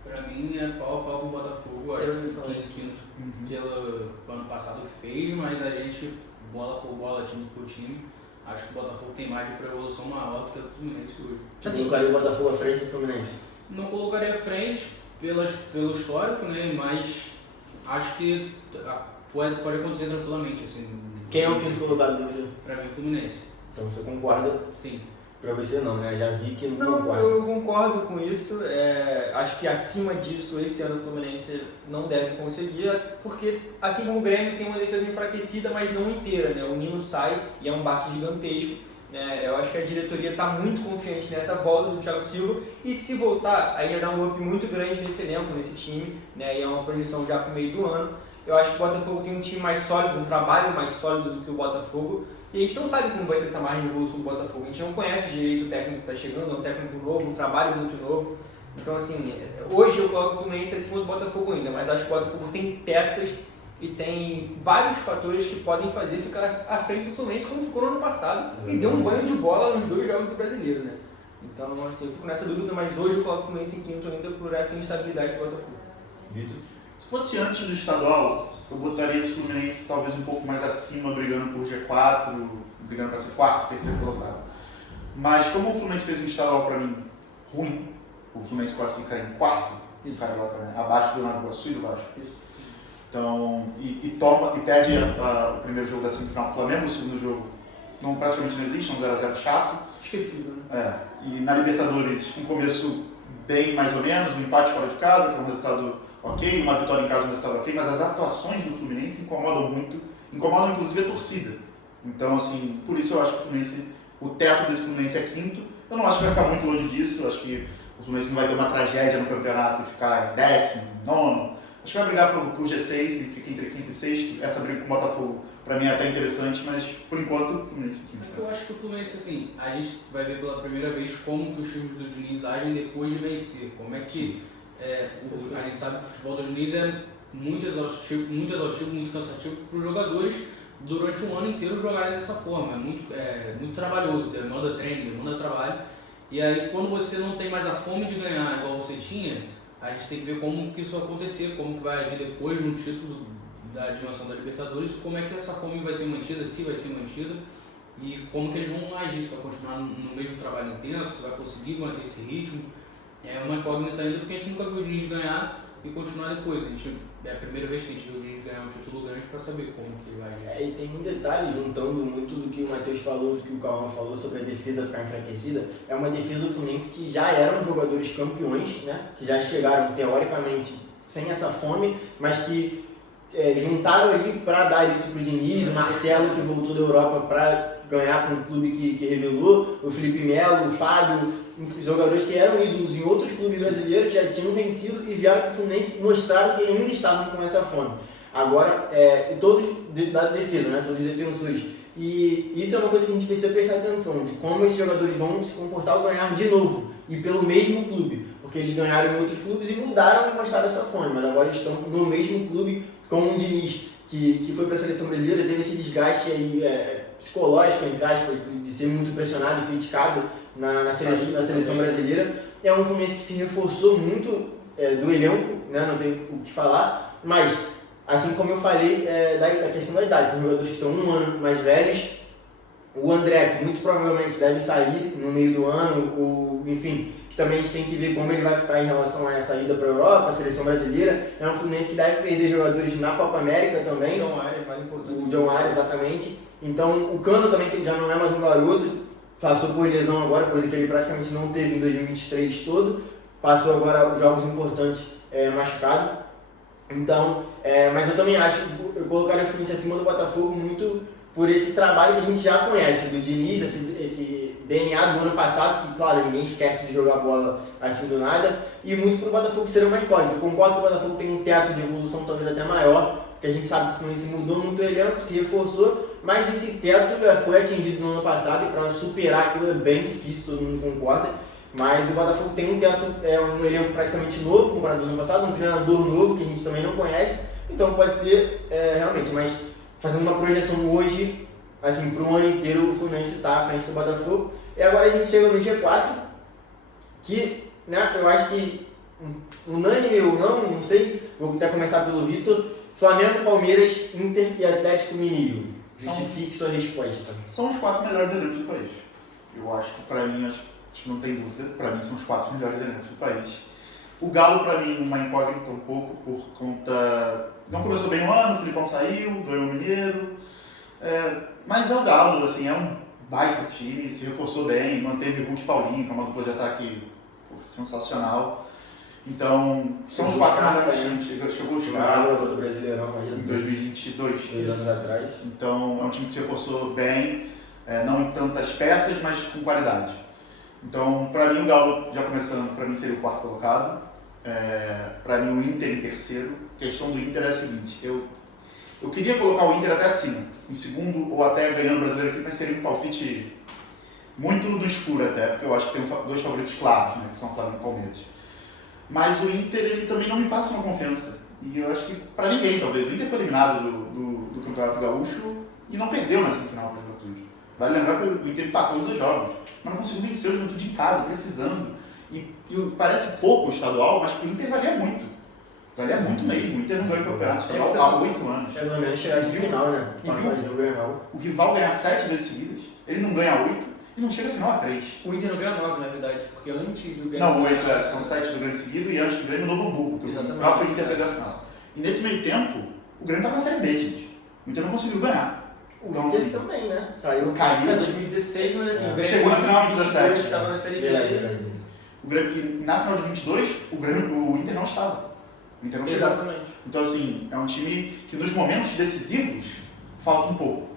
Pra mim é pau a pau com o Botafogo, acho que em 5º, pelo ano passado que fez, mas a gente, bola por bola, time por time, acho que o Botafogo tem margem para evolução maior do que o Fluminense hoje. Você colocaria o Botafogo à frente do Fluminense? Não colocaria à frente pelo histórico, né? Mas acho que pode acontecer tranquilamente. Assim, Quem é o 5º colocado para você? Pra mim, o Fluminense. Então você concorda? Sim. Para você não, né? Já vi que não Não, concorda. eu concordo com isso. Acho que acima disso, esse ano o Fluminense não deve conseguir, porque assim como o Grêmio tem uma defesa enfraquecida, mas não inteira, né? O Nino sai e é um baque gigantesco. Eu acho que a diretoria está muito confiante nessa volta do Thiago Silva, e se voltar, aí já dá um up muito grande nesse elenco, nesse time, né? E é uma projeção já para o meio do ano. Eu acho que o Botafogo tem um time mais sólido, um trabalho mais sólido do que o Botafogo, e a gente não sabe como vai ser essa margem de evolução do Botafogo. A gente não conhece direito o técnico que está chegando, é um técnico novo, um trabalho muito novo. Então, assim, hoje eu coloco o Fluminense acima do Botafogo ainda, mas acho que o Botafogo tem peças e tem vários fatores que podem fazer ficar à frente do Fluminense, como ficou no ano passado, e deu um banho de bola nos 2 jogos do Brasileiro, né? Então, assim, eu fico nessa dúvida, mas hoje eu coloco o Fluminense em 5º ainda por essa instabilidade do Botafogo. Vitor? Se fosse antes do estadual, eu botaria esse Fluminense talvez um pouco mais acima, brigando por G4, brigando para ser 4º, 3º colocado. Mas como o Fluminense fez um estadual para mim ruim, o Fluminense classifica em 4º, Carioca, né? Abaixo do Nova Iguaçu e do Vasco. Então, e perde o primeiro jogo da semifinal do Flamengo, o segundo jogo praticamente não existe, é um 0x0 chato. Esquecido, né? E na Libertadores, um começo bem mais ou menos, um empate fora de casa, que é um resultado ok, uma vitória em casa, um resultado ok, mas as atuações do Fluminense incomodam muito, incomodam inclusive a torcida. Então, assim, por isso eu acho que o Fluminense, o teto desse Fluminense é 5º. Eu não acho que vai ficar muito longe disso, eu acho que o Fluminense não vai ter uma tragédia no campeonato e ficar em 10º, 9º. Acho que vai brigar pro G6 e fica entre quinto e sexto. Essa briga com o Botafogo, pra mim, é até interessante, mas por enquanto, o Fluminense quinto. É que eu acho que o Fluminense, assim, a gente vai ver pela primeira vez como que os times do Diniz agem depois de vencer. Como é que a gente sabe que o futebol do Diniz é muito exaustivo, muito cansativo para os jogadores durante um ano inteiro jogarem dessa forma. É muito trabalhoso, demanda treino, demanda trabalho. E aí, quando você não tem mais a fome de ganhar igual você tinha, a gente tem que ver como que isso vai acontecer, como que vai agir depois de um título da dimensão da Libertadores, como é que essa fome vai ser mantida, se vai ser mantida, e como que eles vão agir, se vai continuar no mesmo trabalho intenso, se vai conseguir manter esse ritmo. É uma incógnita ainda, porque a gente nunca viu o Diniz ganhar e continuar depois. É a primeira vez que a gente viu o Diniz ganhar um título grande para saber como que ele vai agir. E tem um detalhe, juntando muito do que o Matheus falou, do que o Cauã falou sobre a defesa ficar enfraquecida, é uma defesa do Fluminense que já eram jogadores campeões, né? Que já chegaram, teoricamente, sem essa fome, mas que juntaram ali para dar isso pro Diniz, o Marcelo que voltou da Europa para ganhar para um clube que revelou, o Felipe Melo, o Fábio, jogadores que eram ídolos em outros clubes brasileiros, que já tinham vencido e vieram para o Fluminense e mostraram que ainda estavam com essa fome. Agora, todos da defesa, né? Todos os defensores. E isso é uma coisa que a gente precisa prestar atenção, de como esses jogadores vão se comportar ao ganhar de novo, e pelo mesmo clube, porque eles ganharam em outros clubes e mudaram e mostraram essa fome, mas agora estão no mesmo clube com o Diniz, que foi para a seleção brasileira, teve esse desgaste aí, psicológico, entre aspas, de ser muito pressionado e criticado na seleção brasileira. É um Fluminense que se reforçou muito do elenco, né? Não tem o que falar, mas assim como eu falei da questão da idade, são jogadores que estão um ano mais velhos. O André, que muito provavelmente deve sair no meio do ano, enfim, que também a gente tem que ver como ele vai ficar em relação a essa ida para a Europa, a seleção brasileira. É um Fluminense que deve perder jogadores na Copa América também. O John Arias, mais importante. O John Arias, exatamente. Então, o Cano também, que já não é mais um garoto, passou por lesão agora, coisa que ele praticamente não teve em 2023 todo. Passou agora jogos importantes machucado. Então, mas eu também acho, eu colocaria o Fluminense acima do Botafogo muito por esse trabalho que a gente já conhece, do Diniz, esse DNA do ano passado, que claro, ninguém esquece de jogar bola assim do nada, e muito para o Botafogo ser uma incógnita. Eu concordo que o Botafogo tem um teto de evolução talvez até maior, porque a gente sabe que o Fluminense mudou muito o elenco, se reforçou, mas esse teto foi atingido no ano passado, e para superar aquilo é bem difícil, todo mundo concorda. Mas o Botafogo tem um teto, um elenco praticamente novo comparado ao ano passado, um treinador novo que a gente também não conhece, então pode ser realmente, mas fazendo uma projeção hoje, assim, para o ano inteiro o Fluminense está à frente do Botafogo. E agora a gente chega no G4, que, né, eu acho que unânime ou não sei, vou até começar pelo Vitor, Flamengo, Palmeiras, Inter e Atlético Mineiro. Justifique sua resposta. São os 4 melhores elencos do país. Eu acho que, para mim, acho que não tem dúvida, para mim são os 4 melhores elencos do país. O Galo, para mim, uma incógnita um pouco por conta... Não começou bem o ano, o Filipão saiu, ganhou o Mineiro, mas é o Galo, assim, é um baita time, se reforçou bem, manteve Hulk e Paulinho, que é uma dupla de ataque sensacional. Então, são os 4 melhores. Chegou a jogar do Brasileirão aí, em 2022. 2 anos atrás. Então, é um time que se reforçou bem, não em tantas peças, mas com qualidade. Então, para mim, o Galo, já começando, para mim seria o 4º colocado. Para mim, o Inter em terceiro. A questão do Inter é a seguinte: eu queria colocar o Inter até acima, em segundo ou até ganhando o Brasileiro aqui, mas seria um palpite muito no escuro até, porque eu acho que tem 2 favoritos claros, né, que são Flamengo e Palmeiras. Mas o Inter, ele também não me passa uma confiança. E eu acho que para ninguém, talvez. O Inter foi eliminado do Campeonato Gaúcho e não perdeu na semifinal para o Juventude. Vale lembrar que o Inter empatou os 2 jogos, mas não conseguiu vencer o Juventude em casa, precisando. E parece pouco o estadual, mas para o Inter valia muito. Valia muito mesmo. O Inter não ganhou o campeonato estadual há 8 anos. Pelo menos chegar no final, né? E viu o rival ganhar 7 vezes seguidas, ele não ganha 8 e não chega a final a 3. O Inter não ganha 9, na verdade, porque antes do Grêmio... Não, 8 são 7 do Grêmio seguido e antes do Grêmio Novo Hamburgo, que o próprio Inter perdeu a final. E nesse meio tempo, o Grêmio estava na Série B, gente. O Inter não conseguiu ganhar. Então, Inter também, né? Caiu. Em 2016, mas assim, o Grêmio chegou na final em 2017. Estava na Série B. O Grêmio, e na final de 22, o Inter não estava. O Inter não chegou. Exatamente. Então, assim, é um time que nos momentos decisivos falta um pouco.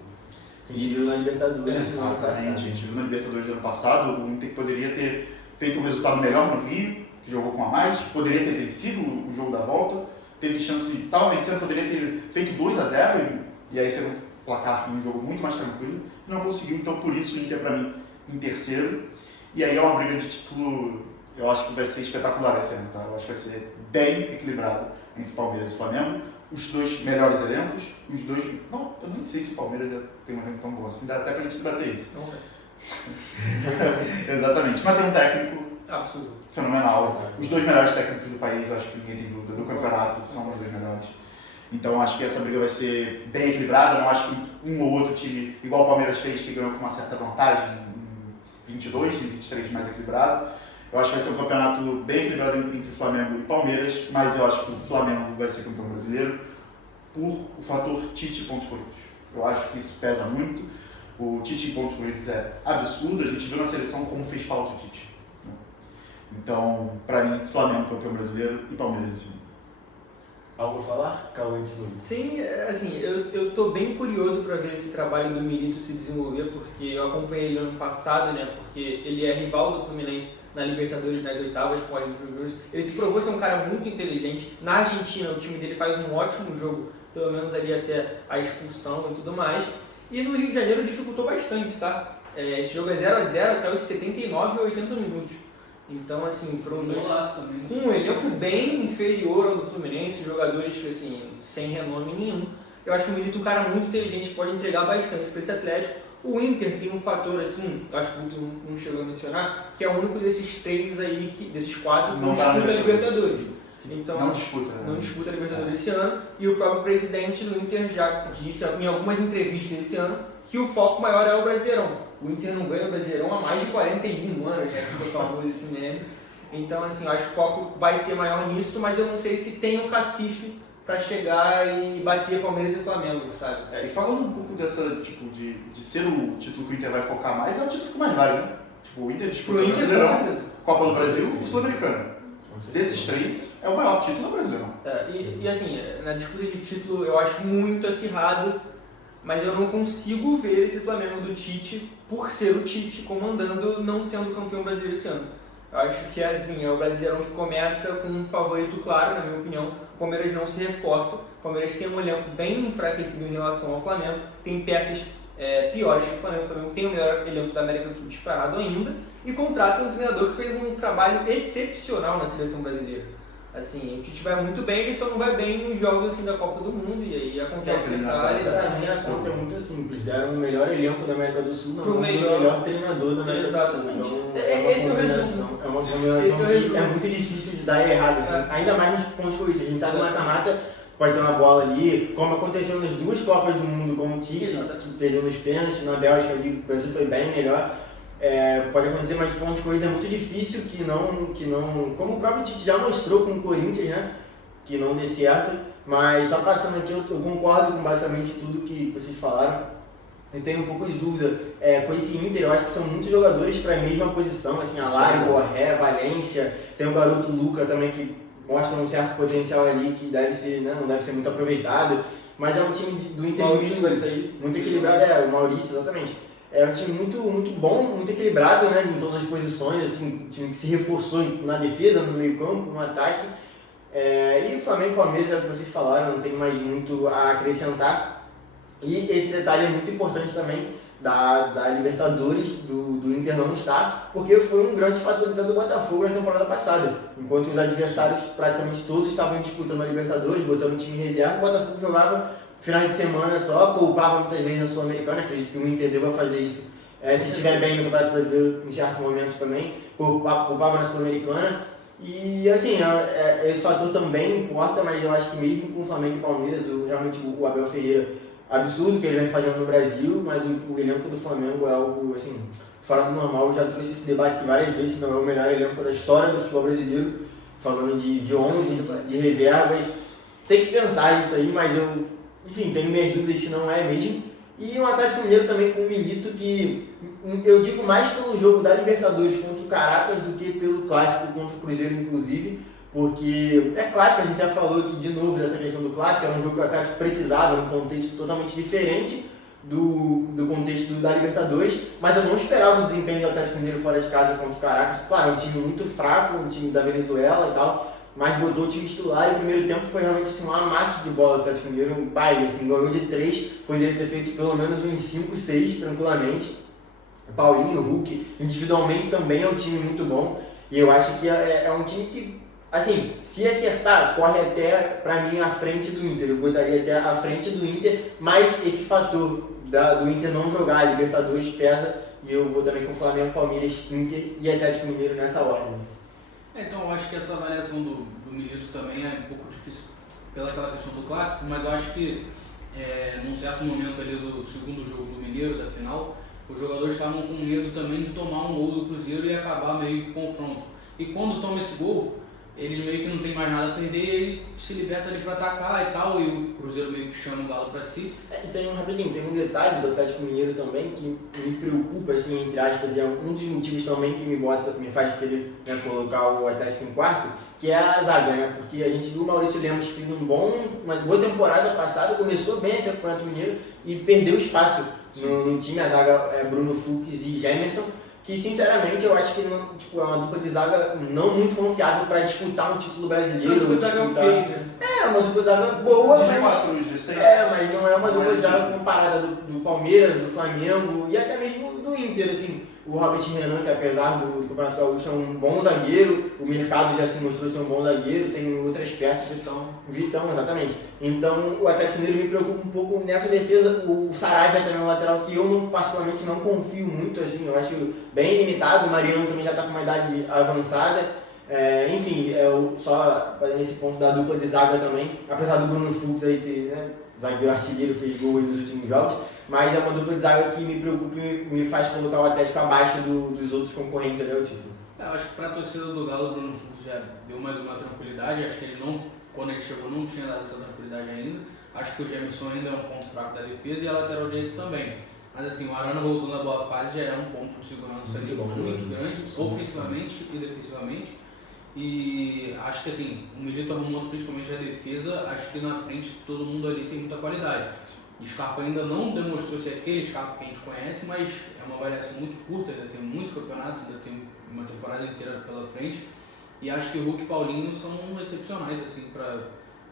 A gente viu na Libertadores. Exatamente, a gente viu na Libertadores do ano passado, o Inter poderia ter feito um resultado melhor no Rio, que jogou com a mais, poderia ter vencido o jogo da volta, teve chance, estava vencendo, poderia ter feito 2-0 e aí ser um placar em um jogo muito mais tranquilo, e não conseguiu, então por isso o Inter para mim em terceiro, e aí é uma briga de título, eu acho que vai ser espetacular esse ano, tá? Eu acho que vai ser bem equilibrado entre Palmeiras e Flamengo, os dois melhores elencos, os dois, não, eu nem sei se o Palmeiras tem um elenco tão bom assim, dá até pra gente debater isso. Não, Exatamente, mas tem um técnico absurdo. fenomenal. Os dois melhores técnicos do país, acho que ninguém tem dúvida, do campeonato, são os dois melhores. Então acho que essa briga vai ser bem equilibrada, não acho que um ou outro time, igual o Palmeiras fez, que ganhou com uma certa vantagem, em 22, em 23 mais equilibrado. Eu acho que vai ser um campeonato bem equilibrado entre Flamengo e Palmeiras, mas eu acho que o Flamengo vai ser campeão brasileiro por o fator Tite pontos corridos. Eu acho que isso pesa muito. O Tite em pontos corridos é absurdo, a gente viu na seleção como fez falta o Tite. Então, para mim, Flamengo campeão brasileiro e Palmeiras em cima. Algo a falar? Cauã de novo. Sim, assim, eu tô bem curioso para ver esse trabalho do Milito se desenvolver, porque eu acompanhei ele ano passado, né, porque ele é rival do Fluminense na Libertadores, nas oitavas com a Argentinos Júnior. Ele se provou ser um cara muito inteligente. Na Argentina, o time dele faz um ótimo jogo, pelo menos ali até a expulsão e tudo mais. E no Rio de Janeiro dificultou bastante, tá? Esse jogo é 0-0 até os 79 ou 80 minutos. Então, assim, foram dois com um elenco bem inferior ao do Fluminense, jogadores, assim, sem renome nenhum. Eu acho o Milito um cara muito inteligente, que pode entregar bastante para esse Atlético. O Inter tem um fator, assim, acho que o Guto não chegou a mencionar, que é o único desses três aí, desses quatro, que não disputa a Libertadores. Então, não disputa, né? Não disputa a Libertadores esse ano. E o próprio presidente do Inter já disse em algumas entrevistas esse ano que o foco maior é o Brasileirão. O Inter não ganha o Brasileirão há mais de 41 anos, né? Ficou famoso esse meme. Então, assim, eu acho que o foco vai ser maior nisso, mas eu não sei se tem um cacife para chegar e bater Palmeiras e Flamengo, sabe? E falando um pouco dessa, tipo, de ser o título que o Inter vai focar mais, é o título que mais vale, né? Tipo, o Inter disputa o Brasileirão, Copa do Brasil e Sul-Americano. Desses três, é o maior título do Brasileirão. E assim, na disputa de título eu acho muito acirrado, mas eu não consigo ver esse Flamengo do Tite, por ser o Tite comandando, não sendo campeão brasileiro esse ano. Eu acho que assim, é o Brasileirão que começa com um favorito claro, na minha opinião. O Palmeiras não se reforça, o Palmeiras tem um elenco bem enfraquecido em relação ao Flamengo, tem peças piores que o Flamengo tem o melhor elenco da América do Sul disparado ainda, e contrata um treinador que fez um trabalho excepcional na seleção brasileira. Assim, o Tite vai muito bem, ele só não vai bem nos jogos assim, da Copa do Mundo, e aí acontece detalhes. Pra mim a conta é muito simples, deram o melhor elenco da América do Sul, não o melhor melhor treinador da América do Sul. Então, esse é o resumo. É uma combinação que é muito difícil de dar errado, assim. Ainda mais nos pontos corridos. A gente sabe que o mata-mata pode ter uma bola ali, como aconteceu nas duas Copas do Mundo com o Tigre, que perdeu nos pênaltis, na Bélgica ali, o Brasil foi bem melhor. Pode acontecer, mas pontos corridos é muito difícil que não, como o próprio Tite já mostrou com o Corinthians, né, que não dê certo, mas só passando aqui, eu concordo com basicamente tudo que vocês falaram. Eu tenho um pouco de dúvida com esse Inter, eu acho que são muitos jogadores para a mesma posição, assim, Alário, Borré, Valência, tem o garoto Luca também que mostra um certo potencial ali que deve ser, né, não deve ser muito aproveitado, mas é um time do Inter muito equilibrado, o Maurício, exatamente. É um time muito bom, muito equilibrado, né, em todas as posições, assim, um time que se reforçou na defesa, no meio campo, no ataque. E o Flamengo e o Palmeiras, é o que vocês falaram, não tem mais muito a acrescentar. E esse detalhe é muito importante também da Libertadores, do Inter não estar, porque foi um grande fator do Botafogo na temporada passada. Enquanto os adversários, praticamente todos, estavam disputando a Libertadores, botando o time em reserva, o Botafogo jogava final de semana só, poupava muitas vezes na Sul-Americana, acredito que o Inter deva fazer isso, se estiver bem no Campeonato Brasileiro em certos momentos também, poupava na Sul-Americana, e assim, esse fator também importa, mas eu acho que mesmo com o Flamengo e Palmeiras, realmente o Abel Ferreira, absurdo que ele vem fazendo no Brasil, mas o elenco do Flamengo é algo assim, fora do normal. Eu já trouxe esse debate aqui várias vezes, não é o melhor elenco da história do futebol brasileiro, falando de 11, de reservas, tem que pensar isso aí, mas enfim, tenho minhas dúvidas se não é mesmo. E o Atlético Mineiro também com o Milito, que eu digo mais pelo jogo da Libertadores contra o Caracas do que pelo clássico contra o Cruzeiro, inclusive, porque é clássico, a gente já falou aqui de novo dessa questão do clássico, era um jogo que o Atlético precisava, num contexto totalmente diferente do contexto da Libertadores, mas eu não esperava o desempenho do Atlético Mineiro fora de casa contra o Caracas. Claro, é um time muito fraco, um time da Venezuela e tal, mas botou o time titular e o primeiro tempo foi realmente assim, um amasso de bola do Atlético Mineiro, um baile, assim, ganhou de 3, poderia ter feito pelo menos uns 5, 6 tranquilamente. Paulinho, Hulk, individualmente também é um time muito bom e eu acho que é um time que, assim, se acertar, corre até, pra mim, à frente do Inter, eu botaria até à frente do Inter, mas esse fator do Inter não jogar a Libertadores pesa e eu vou também com Flamengo, Palmeiras, Inter e Atlético Mineiro nessa ordem. Então eu acho que essa avaliação do Milito também é um pouco difícil pelaquela questão do clássico, mas eu acho que num certo momento ali do segundo jogo do Mineiro, da final, os jogadores estavam com medo também de tomar um gol do Cruzeiro e acabar meio que confronto. E quando toma esse gol, eles meio que não tem mais nada a perder e ele se liberta ali para atacar e tal, e o Cruzeiro meio que chama o Galo para si. E tem um detalhe do Atlético Mineiro também que me preocupa, assim, entre aspas, e é um dos motivos também que me faz querer, né, colocar o Atlético em quarto, que é a zaga, né? Porque a gente viu o Maurício Lemos que fez uma boa temporada passada, começou bem até o Campeonato Mineiro e perdeu espaço no time, a zaga Bruno Fux e Gemerson, que sinceramente eu acho que não, tipo, é uma dupla de zaga não muito confiável para disputar um título brasileiro. Uma dupla de zaga ok, né? Uma dupla de zaga boa, mas G4, G6. mas não é uma dupla de zaga comparada do Palmeiras, do Flamengo e até mesmo do Inter, assim. O Robert Renan, que apesar do Campeonato Gaúcho é um bom zagueiro, o mercado já se mostrou ser um bom zagueiro, tem outras peças. Vitão, exatamente. Então o Atlético Mineiro me preocupa um pouco nessa defesa. O Saraiva também é um lateral que eu particularmente não confio muito, assim, eu acho bem limitado. O Mariano também já está com uma idade avançada. Enfim, só fazendo esse ponto da dupla de zaga também, apesar do Bruno Fux aí ter, né, zagueiro artilheiro, fez gol aí nos últimos jogos, mas é uma dupla de zaga que me preocupa e me faz colocar o Atlético abaixo dos outros concorrentes ali ao título. Eu acho que para a torcida do Galo, o Bruno Fux já deu mais uma tranquilidade. Acho que ele não, quando ele chegou, não tinha dado essa tranquilidade ainda. Acho que o Gemerson ainda é um ponto fraco da defesa e a lateral direita também. Mas assim, o Arana voltou na boa fase, já é um ponto de segurança ali muito grande, ofensivamente e defensivamente. E acho que assim, o Milito arrumando principalmente a defesa, acho que na frente todo mundo ali tem muita qualidade. Scarpa ainda não demonstrou ser aquele Scarpa que a gente conhece, mas é uma avaliação muito curta, ainda tem muito campeonato, ainda tem uma temporada inteira pela frente. E acho que o Hulk e Paulinho são excepcionais assim, para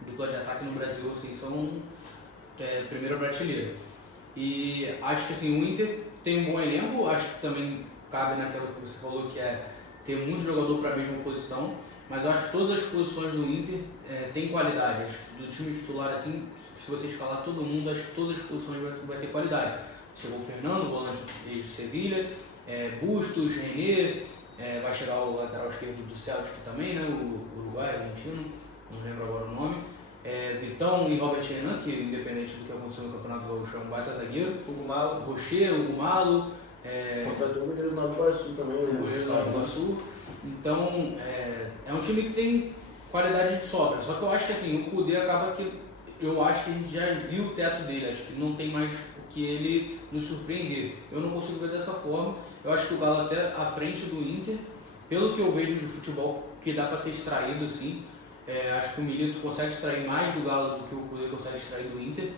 dupla de ataque no Brasil, assim, são primeira prateleira. E acho que assim, o Inter tem um bom elenco, acho que também cabe naquilo que você falou, que é ter muito jogador para a mesma posição, mas eu acho que todas as posições do Inter têm qualidade. Acho que do time titular, assim, se você escalar todo mundo, acho que todas as posições vai ter qualidade. Chegou o Fernando, volante de Sevilha, Bustos, René, vai chegar o lateral esquerdo do Celtic também, né, o Uruguai, argentino, não lembro agora o nome. Vitão e Robert Renan, que independente do que aconteceu no Campeonato Gaúcho, é um baita zagueiro. Hugo Malo. Rocher, Hugo Malo. Contratou o goleiro do Nova Iguaçu também, né? O goleiro do Nova Iguaçu. Então, é um time que tem qualidade de sobra. Só que eu acho que assim, o Kudê acaba que eu acho que a gente já viu o teto dele, acho que não tem mais o que ele nos surpreender. Eu não consigo ver dessa forma. Eu acho que o Galo até à frente do Inter, pelo que eu vejo de futebol, que dá para ser extraído assim. Acho que o Milito consegue extrair mais do Galo do que o Kudê consegue extrair do Inter.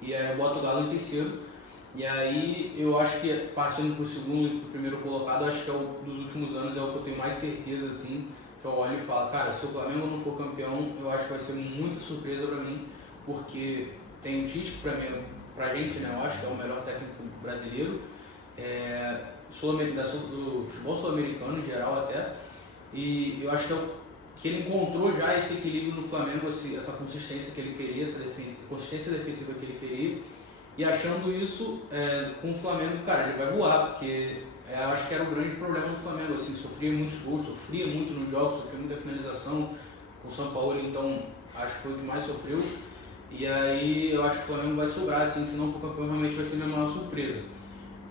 E eu boto o Galo em terceiro. E aí eu acho que partindo para o segundo e para o primeiro colocado, acho que dos últimos anos é o que eu tenho mais certeza, assim, que eu olho e falo, cara, se o Flamengo não for campeão, eu acho que vai ser muita surpresa para mim, porque tem o Tite, que pra gente, né, eu acho que é o melhor técnico brasileiro, do futebol sul-americano em geral até, e eu acho que ele encontrou já esse equilíbrio no Flamengo, essa consistência que ele queria, essa consistência defensiva que ele queria, e achando isso com o Flamengo, cara, ele vai voar, porque acho que era o grande problema do Flamengo, assim, sofria muitos gols, sofria muito nos jogos, sofria muita finalização com o São Paulo, então acho que foi o que mais sofreu. E aí eu acho que o Flamengo vai sobrar, assim, se não for campeão realmente vai ser a minha maior surpresa.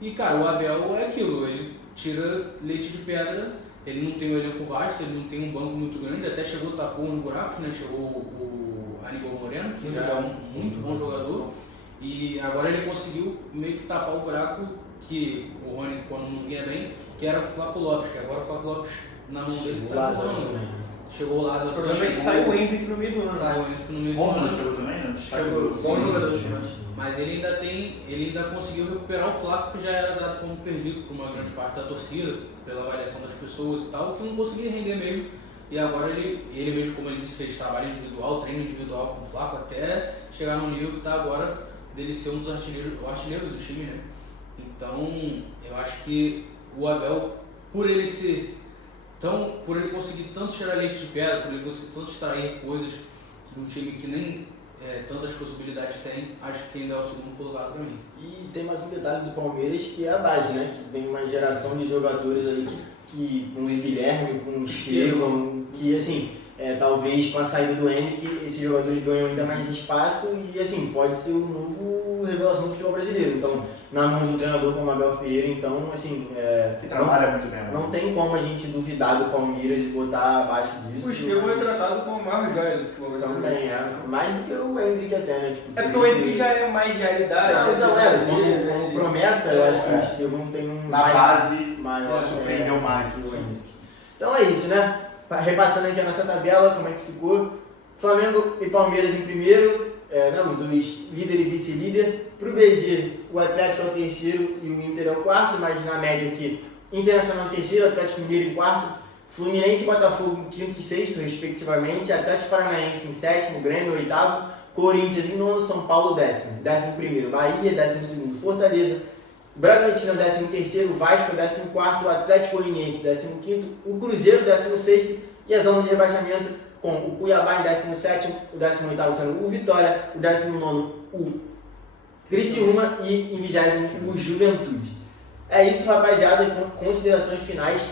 E cara, o Abel é aquilo, ele tira leite de pedra, ele não tem um elenco vasto, ele não tem um banco muito grande, até chegou a tapar uns buracos, né? Chegou o Aníbal Moreno, que já é um muito bom jogador, e agora ele conseguiu meio que tapar o buraco que o Rony, quando não vinha bem, que era o Flávio Lopes, que agora o Flávio Lopes na mão dele tá voando. Chegou o Lázaro. O problema é que saiu o Hendrick no meio do ano. Saiu o Hendrick no meio do Romulo ano. chegou também, né? Chegou, bom jogador. Mas ele ainda conseguiu recuperar o Flaco, que já era dado como perdido por uma grande parte da torcida, pela avaliação das pessoas e tal, que não conseguia render mesmo. E agora ele mesmo, como ele disse, fez trabalho individual, treino individual com o Flaco, até chegar no nível que está agora dele ser um dos artilheiros, o artilheiro do time, né? Então, eu acho que o Abel, por ele conseguir tanto tirar leite de pedra, por ele conseguir tanto extrair coisas de um time que nem tantas possibilidades tem, acho que ainda é o segundo colocado para mim. E tem mais um detalhe do Palmeiras que é a base, né? Que vem uma geração de jogadores aí que com o Luiz Guilherme, com o Estevão, que assim, talvez com a saída do Henrique, esses jogadores ganham ainda mais espaço e assim, pode ser um novo revelação do futebol brasileiro. Então, na mão de um treinador como Abel Ferreira, então assim, que trabalha muito bem. Não tem como a gente duvidar do Palmeiras e botar abaixo disso. O Estevão é tratado como a maior joia do futebol brasileiro. Também, mais do que o Henrique até, né? Tipo, porque o Henrique já é mais realidade. Como promessa, eu acho que o Estevão tem um... Na base, maior, surpreendeu mais que o Henrique. Então é isso, né? Repassando aqui a nossa tabela, como é que ficou. Flamengo e Palmeiras em primeiro, os dois líder e vice-líder. Pro BG, o Atlético é o terceiro e o Inter é o quarto, mas na média aqui, Internacional em terceiro, Atlético Mineiro em quarto, Fluminense e Botafogo em quinto e sexto, respectivamente, Atlético Paranaense em sétimo, Grêmio em oitavo, Corinthians em nono, São Paulo décimo primeiro, Bahia, 12º, Fortaleza, Bragantino 13º, Vasco 14º, Atlético Goianiense 15º, o Cruzeiro 16º e a zona de rebaixamento com o Cuiabá em 17º, o 18º sendo o Vitória, o 19º o Criciúma e em 20º o Juventude. É isso, rapaziada, com considerações finais.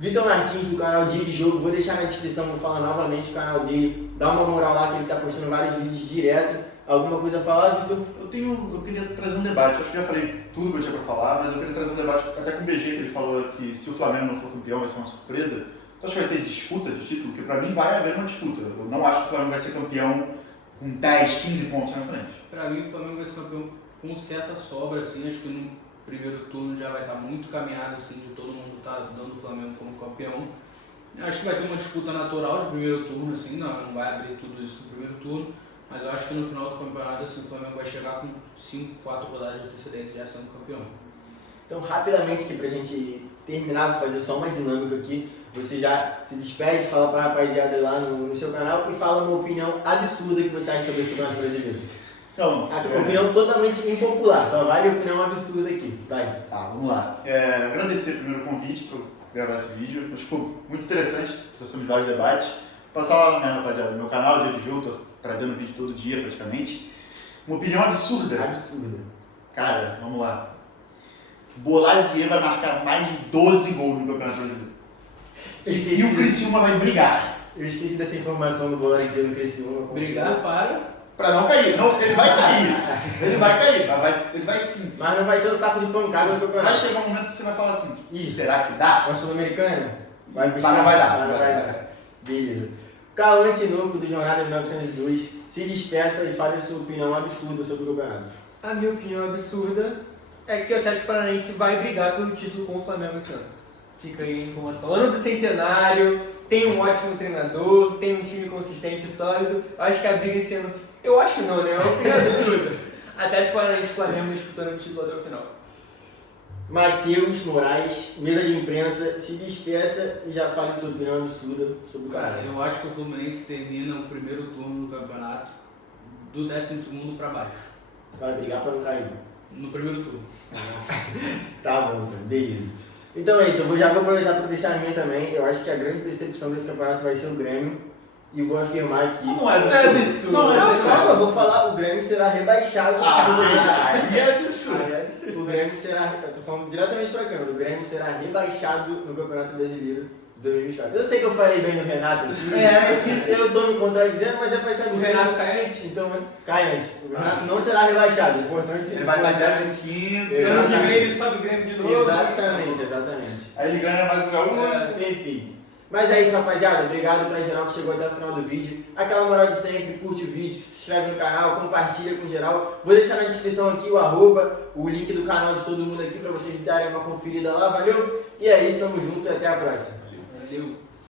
Vitor Martins do canal Dia de Jogo, vou deixar na descrição, vou falar novamente o canal dele, dá uma moral lá que ele está postando vários vídeos direto. Alguma coisa a falar, Vitor? Eu queria trazer um debate, acho que já falei tudo que eu tinha para falar, mas eu queria trazer um debate até com o BG, que ele falou que se o Flamengo não for campeão vai ser uma surpresa. Então acho que vai ter disputa de título, porque para mim vai haver uma disputa. Eu não acho que o Flamengo vai ser campeão com 10, 15 pontos na frente. Para mim o Flamengo vai ser campeão com certa sobra, assim, acho que no primeiro turno já vai estar muito caminhado, assim, de todo mundo estar dando o Flamengo como campeão. Acho que vai ter uma disputa natural de primeiro turno, assim, não vai abrir tudo isso no primeiro turno, mas eu acho que no final do campeonato, assim, o Flamengo vai chegar com 5, 4 rodadas de antecedência já sendo campeão. Então, rapidamente aqui pra gente terminar, vou fazer só uma dinâmica aqui. Você já se despede, fala pra rapaziada lá no seu canal e fala uma opinião absurda que você acha sobre esse campeonato brasileiro. Então, opinião totalmente impopular, só vale opinião absurda aqui. Vai. Tá, vamos lá. Agradecer primeiro o convite para gravar esse vídeo. Acho que ficou muito interessante, trouxemos vários debates. Passar lá, né, rapaziada, no meu canal, Dia de Jogo, tô trazendo vídeo todo dia praticamente. Uma opinião absurda. Absurda. Cara, vamos lá. Bolazier vai marcar mais de 12 gols no Campeonato Brasileiro. E o Criciúma vai brigar. Eu esqueci dessa informação do Bolazier no Criciúma. Brigar para não cair. Não, ele vai cair. Ele vai cair. Ele vai sim. Mas não vai ser o saco de pancada do campeonato. Vai chegar um momento que você vai falar assim, será que dá? Uma Sul-Americana? Mas não vai dar. Beleza. Cauã Tinoco, do Jornada 1902, se despeça e fale a sua opinião absurda sobre o campeonato. A minha opinião absurda é que o Atlético Paranaense vai brigar pelo título com o Flamengo esse ano. Fica aí a informação. Ano do centenário, tem um ótimo treinador, tem um time consistente e sólido. Eu acho que a briga esse ano... Eu acho não, né? É uma opinião absurda. Atlético Paranaense e Flamengo disputando o título até o final. Matheus Moraes, mesa de imprensa, se despeça e já fale sua opinião absurda sobre o Cara, canal. eu acho que o Fluminense termina o primeiro turno do campeonato do 12º para baixo. Vai brigar para não cair. No primeiro turno. Tá bom, então, beleza. Então é isso, já vou aproveitar para deixar a minha também. Eu acho que a grande decepção desse campeonato vai ser o Grêmio. E vou afirmar aqui. Não é absurdo. Não, eu vou falar, o Grêmio será rebaixado. Aí é absurdo. O Grêmio será, eu tô falando diretamente pra câmera, o Grêmio será rebaixado no Campeonato Brasileiro de 2024. Eu sei que eu falei bem do Renato aqui, eu tô me contradizendo, mas é pra ser O Renato cai antes? Então, cai antes. O Renato não será rebaixado, importante. Ele vai estar em 15º. Ano que vem ele sobe o Grêmio de novo. Exatamente. Aí ele ganha mais um gaúcho. Perfeito. Mas é isso, rapaziada. Obrigado pra geral que chegou até o final do vídeo. Aquela moral de sempre, curte o vídeo, se inscreve no canal, compartilha com geral. Vou deixar na descrição aqui o link do canal de todo mundo aqui pra vocês darem uma conferida lá. Valeu? E é isso, tamo junto e até a próxima. Valeu.